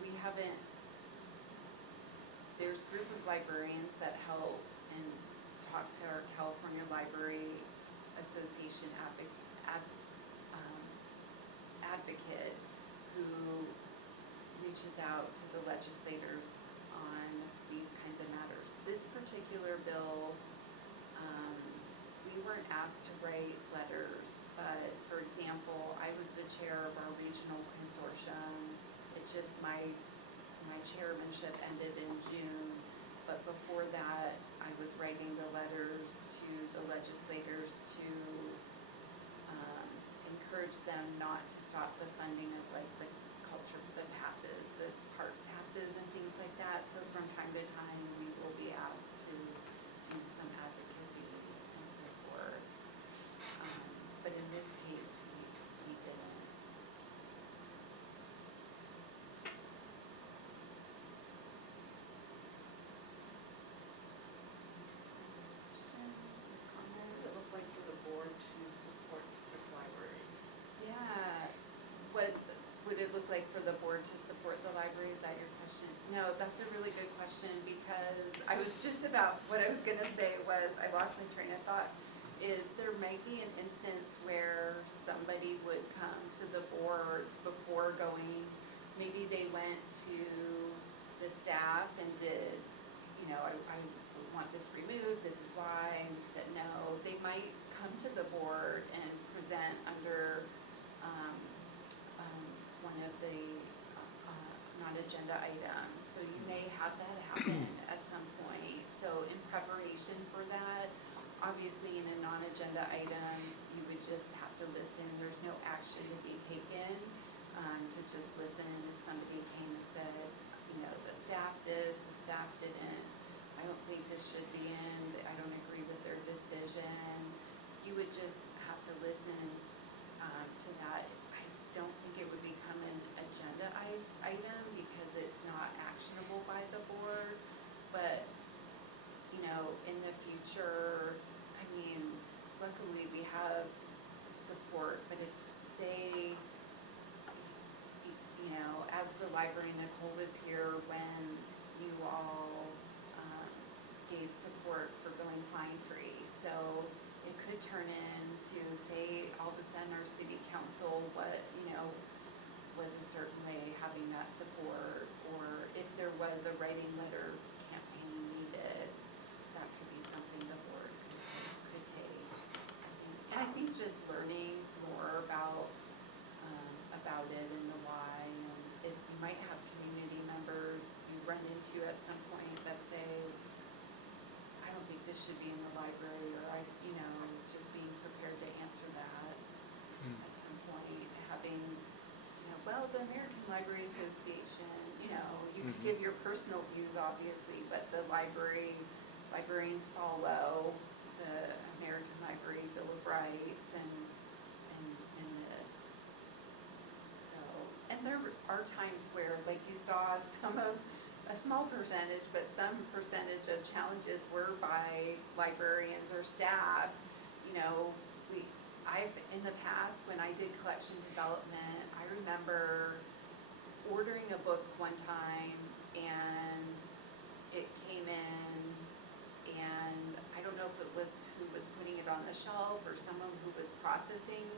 we haven't, there's a group of librarians that help and talk to our California Library Association advocate who reaches out to the legislators on these kinds of matters. This particular bill, we weren't asked to write letters, but for example, I was the chair of our regional consortium. It just, my chairmanship ended in June, but before that, I was writing the letters to the legislators to encourage them not to stop the funding of like the culture, the passes, the park passes and things like that. So from time to time, we will be asked to do some advocacy and so forth. But in this case, we didn't. What would it look like for the board to support this library? Yeah. What would it look like for the board to support the library? Is that your question? No, that's a really good question because I was just about, what I was going to say was, I lost my train of thought, is there might be an instance where somebody would come to the board before going, maybe they went to the staff and did, you know, I want this removed, this is why, and we said no. They might come to the board and present under one of the non-agenda items. So you may have that happen at some point. So in preparation for that, obviously in a non-agenda item, you would just have to listen. There's no action to be taken, to just listen. If somebody came and said, you know, the staff this, the staff didn't, I don't think this should be in, I don't agree with their decision, you would just have to listen to that. I don't think it would become an agendaized item because it's not actionable by the board, but you know, in the future, I mean, luckily we have support, but if, say, you know, as the librarian, Nicole was here when you all gave support for going fine-free. So it could turn into, say, all of a sudden our city council, was a certain way having that support, or if there was a writing letter campaign needed, that could be something the board could take. And I think just learning more about it and the why, and if you might have community members you run into at some point that say, I don't think this should be in the library, or just being prepared to answer that at some point, having, well, the American Library Association, you could give your personal views, obviously, but the librarians follow the American Library Bill of Rights and this. So, and there are times where, like you saw, a small percentage, but some percentage of challenges were by librarians or staff. I've, in the past, when I did collection development, I remember ordering a book one time and it came in, and I don't know if it was who was putting it on the shelf or someone who was processing,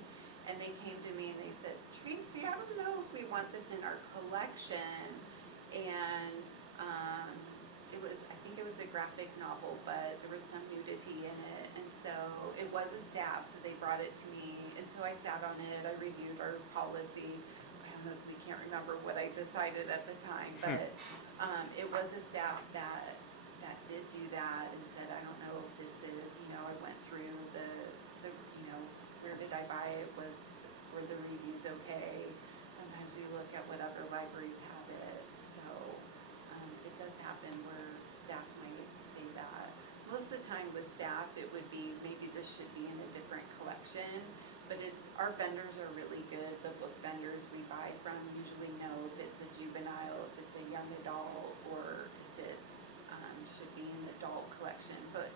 and they came to me and they said, Tracy, I don't know if we want this in our collection. And I think it was a graphic novel, but there was some nudity in it, and so it was a staff, so they brought it to me, and so I sat on it, I reviewed our policy. I honestly can't remember what I decided at the time, but it was a staff that did do that and said, I don't know if this is, I went through the where did I buy it, were the reviews okay? Sometimes we look at what other libraries have it, so it does happen where staff might say that. Most of the time with staff, it would be, maybe this should be in a different collection, but our vendors are really good. The book vendors we buy from usually know if it's a juvenile, if it's a young adult, or if it's should be an adult collection. But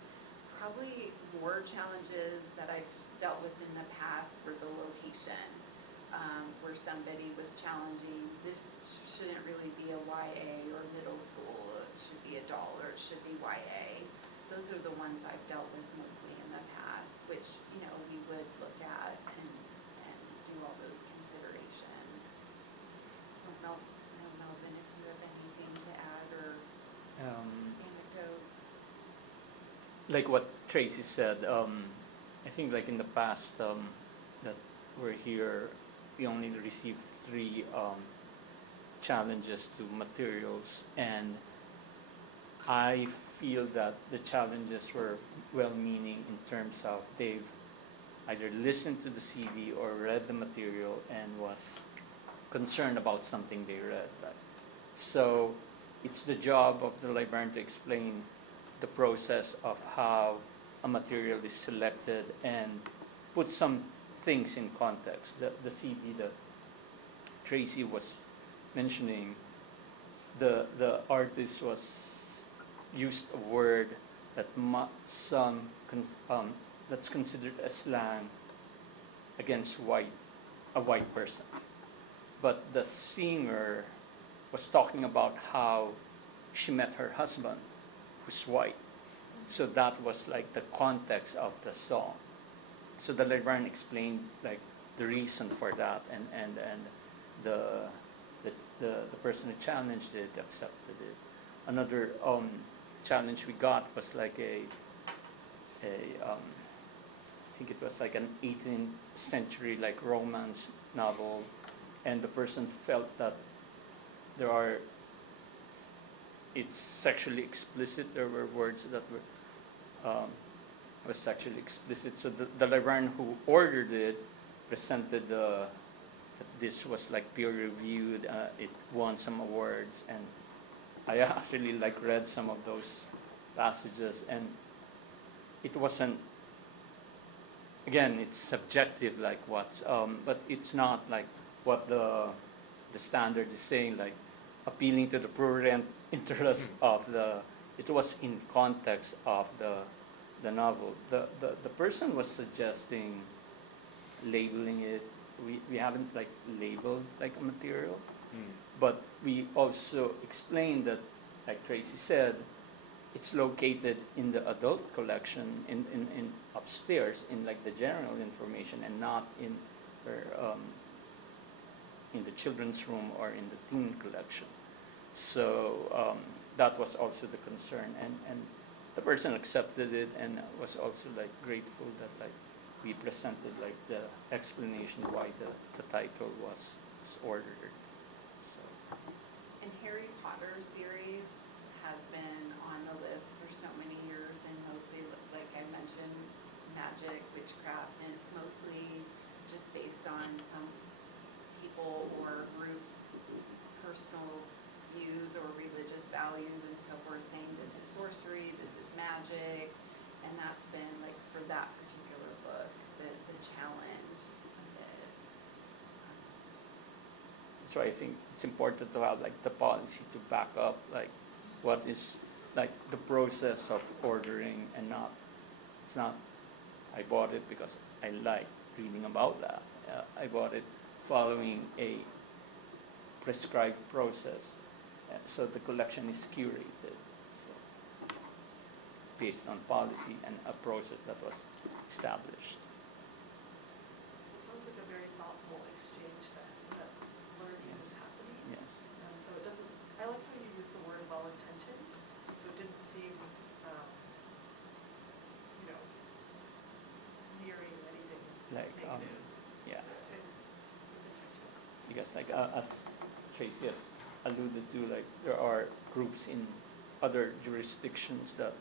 probably more challenges that I've dealt with in the past were the location. where somebody was challenging, this shouldn't really be a YA or middle school, it should be adult, or it should be YA. Those are the ones I've dealt with mostly in the past, which, you know, we would look at and do all those considerations. I don't know, Melvin, if you have anything to add or anecdotes. Like what Tracy said, I think like in the past that we're here, we only received 3 challenges to materials, and I feel that the challenges were well-meaning in terms of they've either listened to the CD or read the material and was concerned about something they read. Right? So it's the job of the librarian to explain the process of how a material is selected and put some things in context. The CD that Tracy was mentioning, the artist was used a word that that's considered a slang against a white person, but the singer was talking about how she met her husband, who's white. So that was like the context of the song. So the librarian explained like the reason for that, and the person who challenged it accepted it. Another challenge we got was like I think it was like an 18th century like romance novel, and the person felt that it's sexually explicit. There were words that was sexually explicit. So the librarian who ordered it presented that this was like peer reviewed. It won some awards, and I actually like read some of those passages, and it wasn't. Again, it's subjective, like but it's not like what the standard is saying, like appealing to the prurient interest of the. It was in context of the novel. The person was suggesting labeling it. We haven't like labeled like a material, but we also explained that, like Tracy said, it's located in the adult collection in upstairs in like the general information, and not in the children's room or in the teen collection. So that was also the concern, and the person accepted it and was also like grateful that like we presented like the explanation why the title was ordered. So. And Harry Potter series has been on the list for so many years, and mostly, like I mentioned, magic, witchcraft, and it's mostly just based on some people or groups' personal views or religious values, and so we're saying this is sorcery, this is magic, and that's been like for that particular book the challenge of it. So I think it's important to have like the policy to back up like what is like the process of ordering, and it's not I bought it because I like reading about that. I bought it following a prescribed process, so the collection is curated, so based on policy and a process that was established. It sounds like a very thoughtful exchange that learning is happening. Yes. And so it doesn't, I like how you use the word well-intentioned, so it didn't seem, nearing anything Like negative. yeah, With intentions. because like as Tracy has alluded to, like there are groups in other jurisdictions that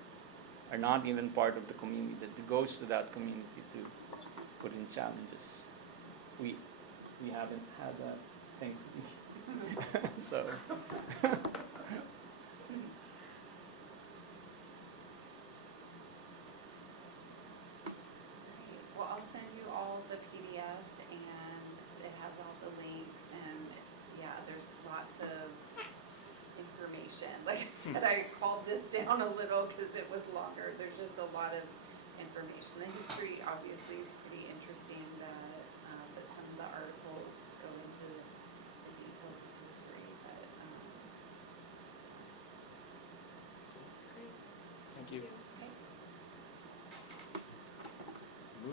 are not even part of the community that goes to that community to put in challenges. We haven't had that, thankfully. So. Well, I'll send you all the PDF, and it has all the links, and yeah, there's lots of information. Like I said, I called this down a little because it was longer. There's just a lot of information. The history obviously is pretty interesting, but some of the articles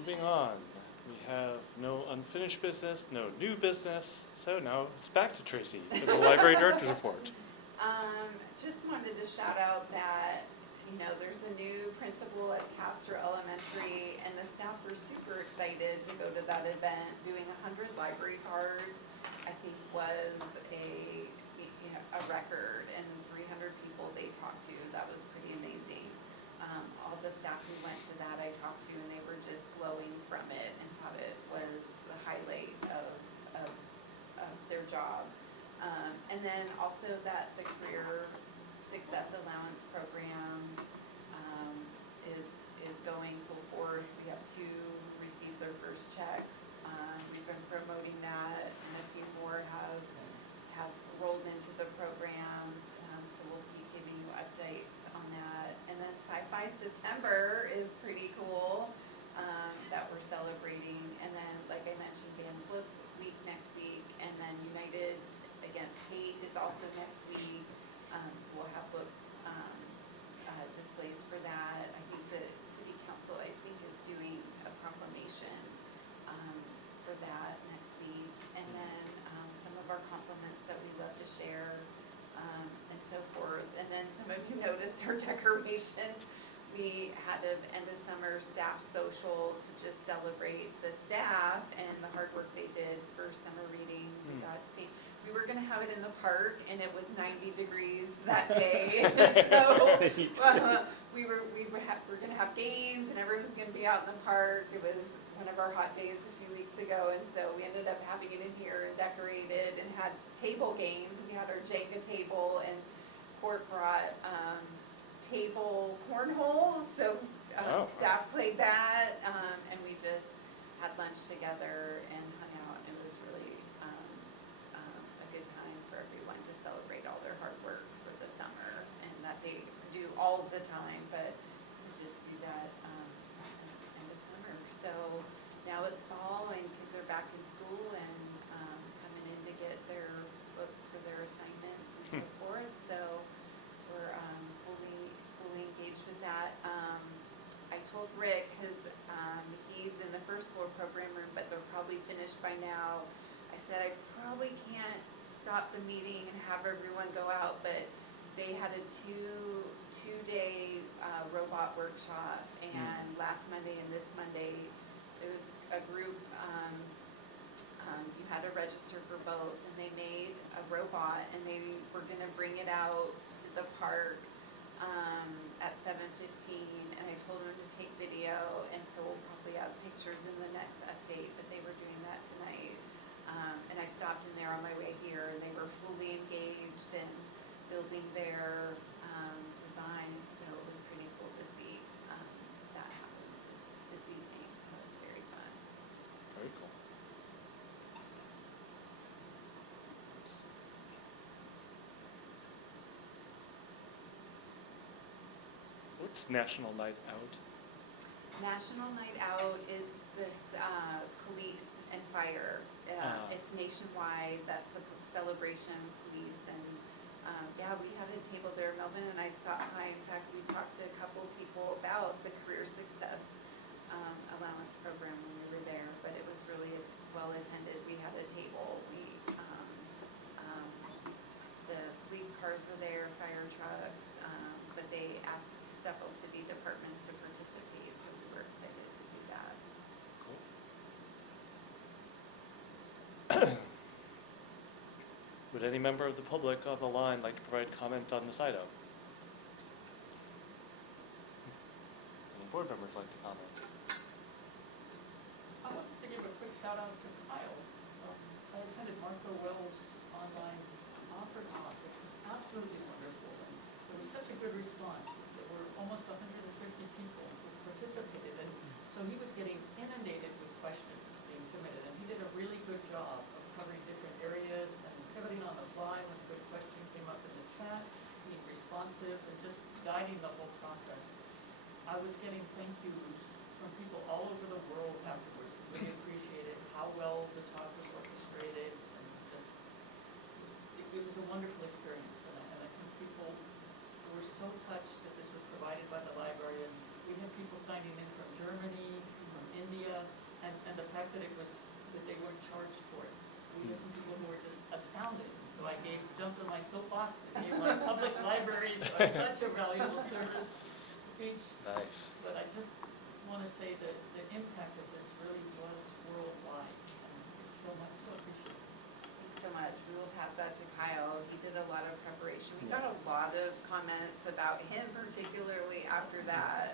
Moving on, we have no unfinished business, no new business, so now it's back to Tracy for the library director's report. Just wanted to shout out that, there's a new principal at Castro Elementary, and the staff were super excited to go to that event. Doing 100 library cards, I think, was a record, and 300 people they talked to. That was pretty amazing. All the staff who went to that I talked to, and they were just glowing from it and thought it was the highlight of their job. And then also that the Career Success Allowance Program is going full force. We have 2 receive their first checks. We've been promoting that, and a few more have rolled into the program. So we'll keep giving you updates on that. And then Sci-Fi September is pretty cool that we're celebrating. And then, like I mentioned, Band Flip Week next week, and then United Against Hate is also next week. So we'll have book displays for that. I think the City Council, is doing a proclamation for that next week. And then some of our compliments that we love to share and so forth. And then some of you noticed our decorations. We had an end of summer staff social to just celebrate the staff and the hard work they did for summer reading. We got to see. We were going to have it in the park, and it was 90 degrees that day. So we're going to have games, and everyone was going to be out in the park. It was one of our hot days a few weeks ago, and so we ended up having it in here and decorated and had table games. We had our Jenga table, and Court brought table cornhole, so staff played that, and we just had lunch together and hung out. It was really a good time for everyone to celebrate all their hard work for the summer, and that they do all the time, but to just do that in the summer. So now it's fall, and kids are back in school and coming in to get their books for their assignments and so forth. So we're fully engaged with that. I told Rick, because he's in the first floor program room, but they're probably finished by now. I said I probably can't stop the meeting and have everyone go out, but they had a two-day robot workshop, and last Monday and this Monday there was a group. You had to register for both, and they made a robot, and they were going to bring it out to the park at 7:15, and I told them to take video, and so we'll probably have pictures in the next update, but they were doing that tonight. And I stopped in there on my way here, and they were fully engaged in building their designs, so it was pretty cool to see that happen this evening, so it was very fun. Very cool. What's National Night Out? National Night Out is this police and fire. It's nationwide, that the celebration police, and we had a table there. Melvin and I stopped by. In fact, we talked to a couple of people about the Career Success Allowance Program when we were there, but it was really well attended. We had a table. The police cars were there, fire trucks, but they asked several city departments to participate, so we were excited to do that. Would any member of the public on the line like to provide comment on this item? Any board members like to comment? I wanted to give a quick shout out to Kyle. I attended Marco Wells' online offer talk, which was absolutely wonderful, and there was such a good response. There were almost 150 people who participated, and so he was getting inundated with questions being submitted, and he did a really good job of covering different areas and pivoting on the fly when a good question came up in the chat, being responsive, and just guiding the whole process. I was getting thank yous from people all over the world afterwards who really appreciated how well the talk was orchestrated, and just it was a wonderful experience, and I think people were so touched that this was provided by the library, and we had people signing in from Germany, from India, and the fact that that they weren't charged for it. We had some people who were just astounded. So I jumped on my soapbox and gave my public libraries are such a valuable service speech. Nice. But I just want to say that the impact of this really was worldwide. And it's so much, so appreciated. Thanks so much. We will pass that to Kyle. He did a lot of preparation. We got a lot of comments about him, particularly after that.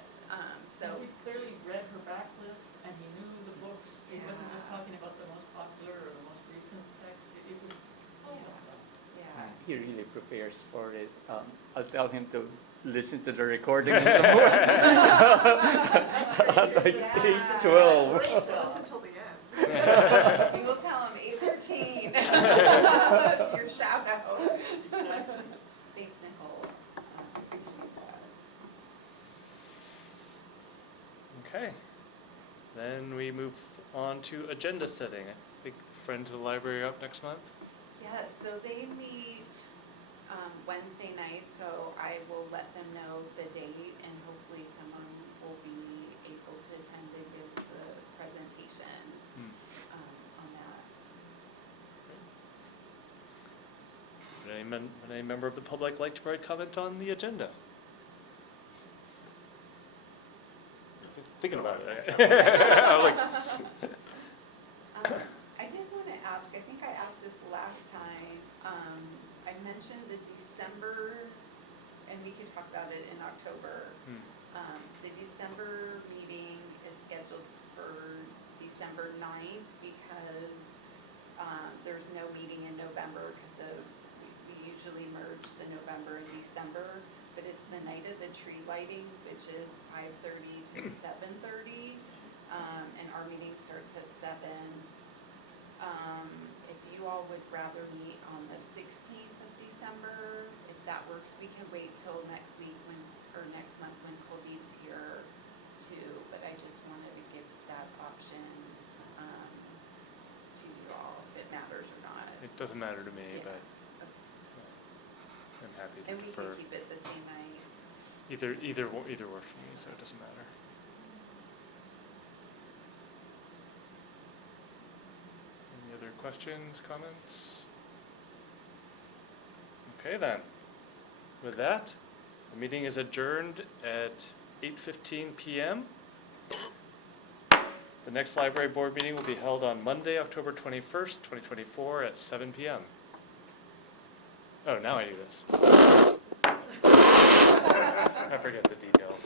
So And he clearly read her backlist, and he knew the books. He wasn't just talking about the most popular or the most recent text. It was so well done. yeah. He really prepares for it. I'll tell him to listen to the recording in the morning. Like Yeah. 8:12. Great Listen job. till the end. We will tell him 8:13. That's your shout out. Exactly. Thanks, Nicole. I appreciate that. Okay. Then we move on to agenda setting. I think Friends of the Library are up next month. Yes, so they meet Wednesday night, so I will let them know the date, and hopefully someone will be able to attend to give the presentation on that. Would any member of the public like to provide comment on the agenda? Thinking about it. I'm like, I did want to ask, I think I asked this last time, I mentioned the December, and we could talk about it in October. The December meeting is scheduled for December 9th because there's no meeting in November because we usually merge the November and December, but it's the night of the tree lighting, which is 5:30 to 7:30, and our meeting starts at 7. If you all would rather meet on the 16th of December, if that works, we can wait till next week next month when Kuldeep's here too, but I just wanted to give that option to you all, if it matters or not. it doesn't matter to me, Yeah. but I'm happy to And we defer. can keep it the same night. Either works for me, so it doesn't matter. Any other questions, comments? Okay then. With that, the meeting is adjourned at 8:15 p.m. The next library board meeting will be held on Monday, October 21st, 2024 at 7 p.m. Oh, now I do this. I forget the details.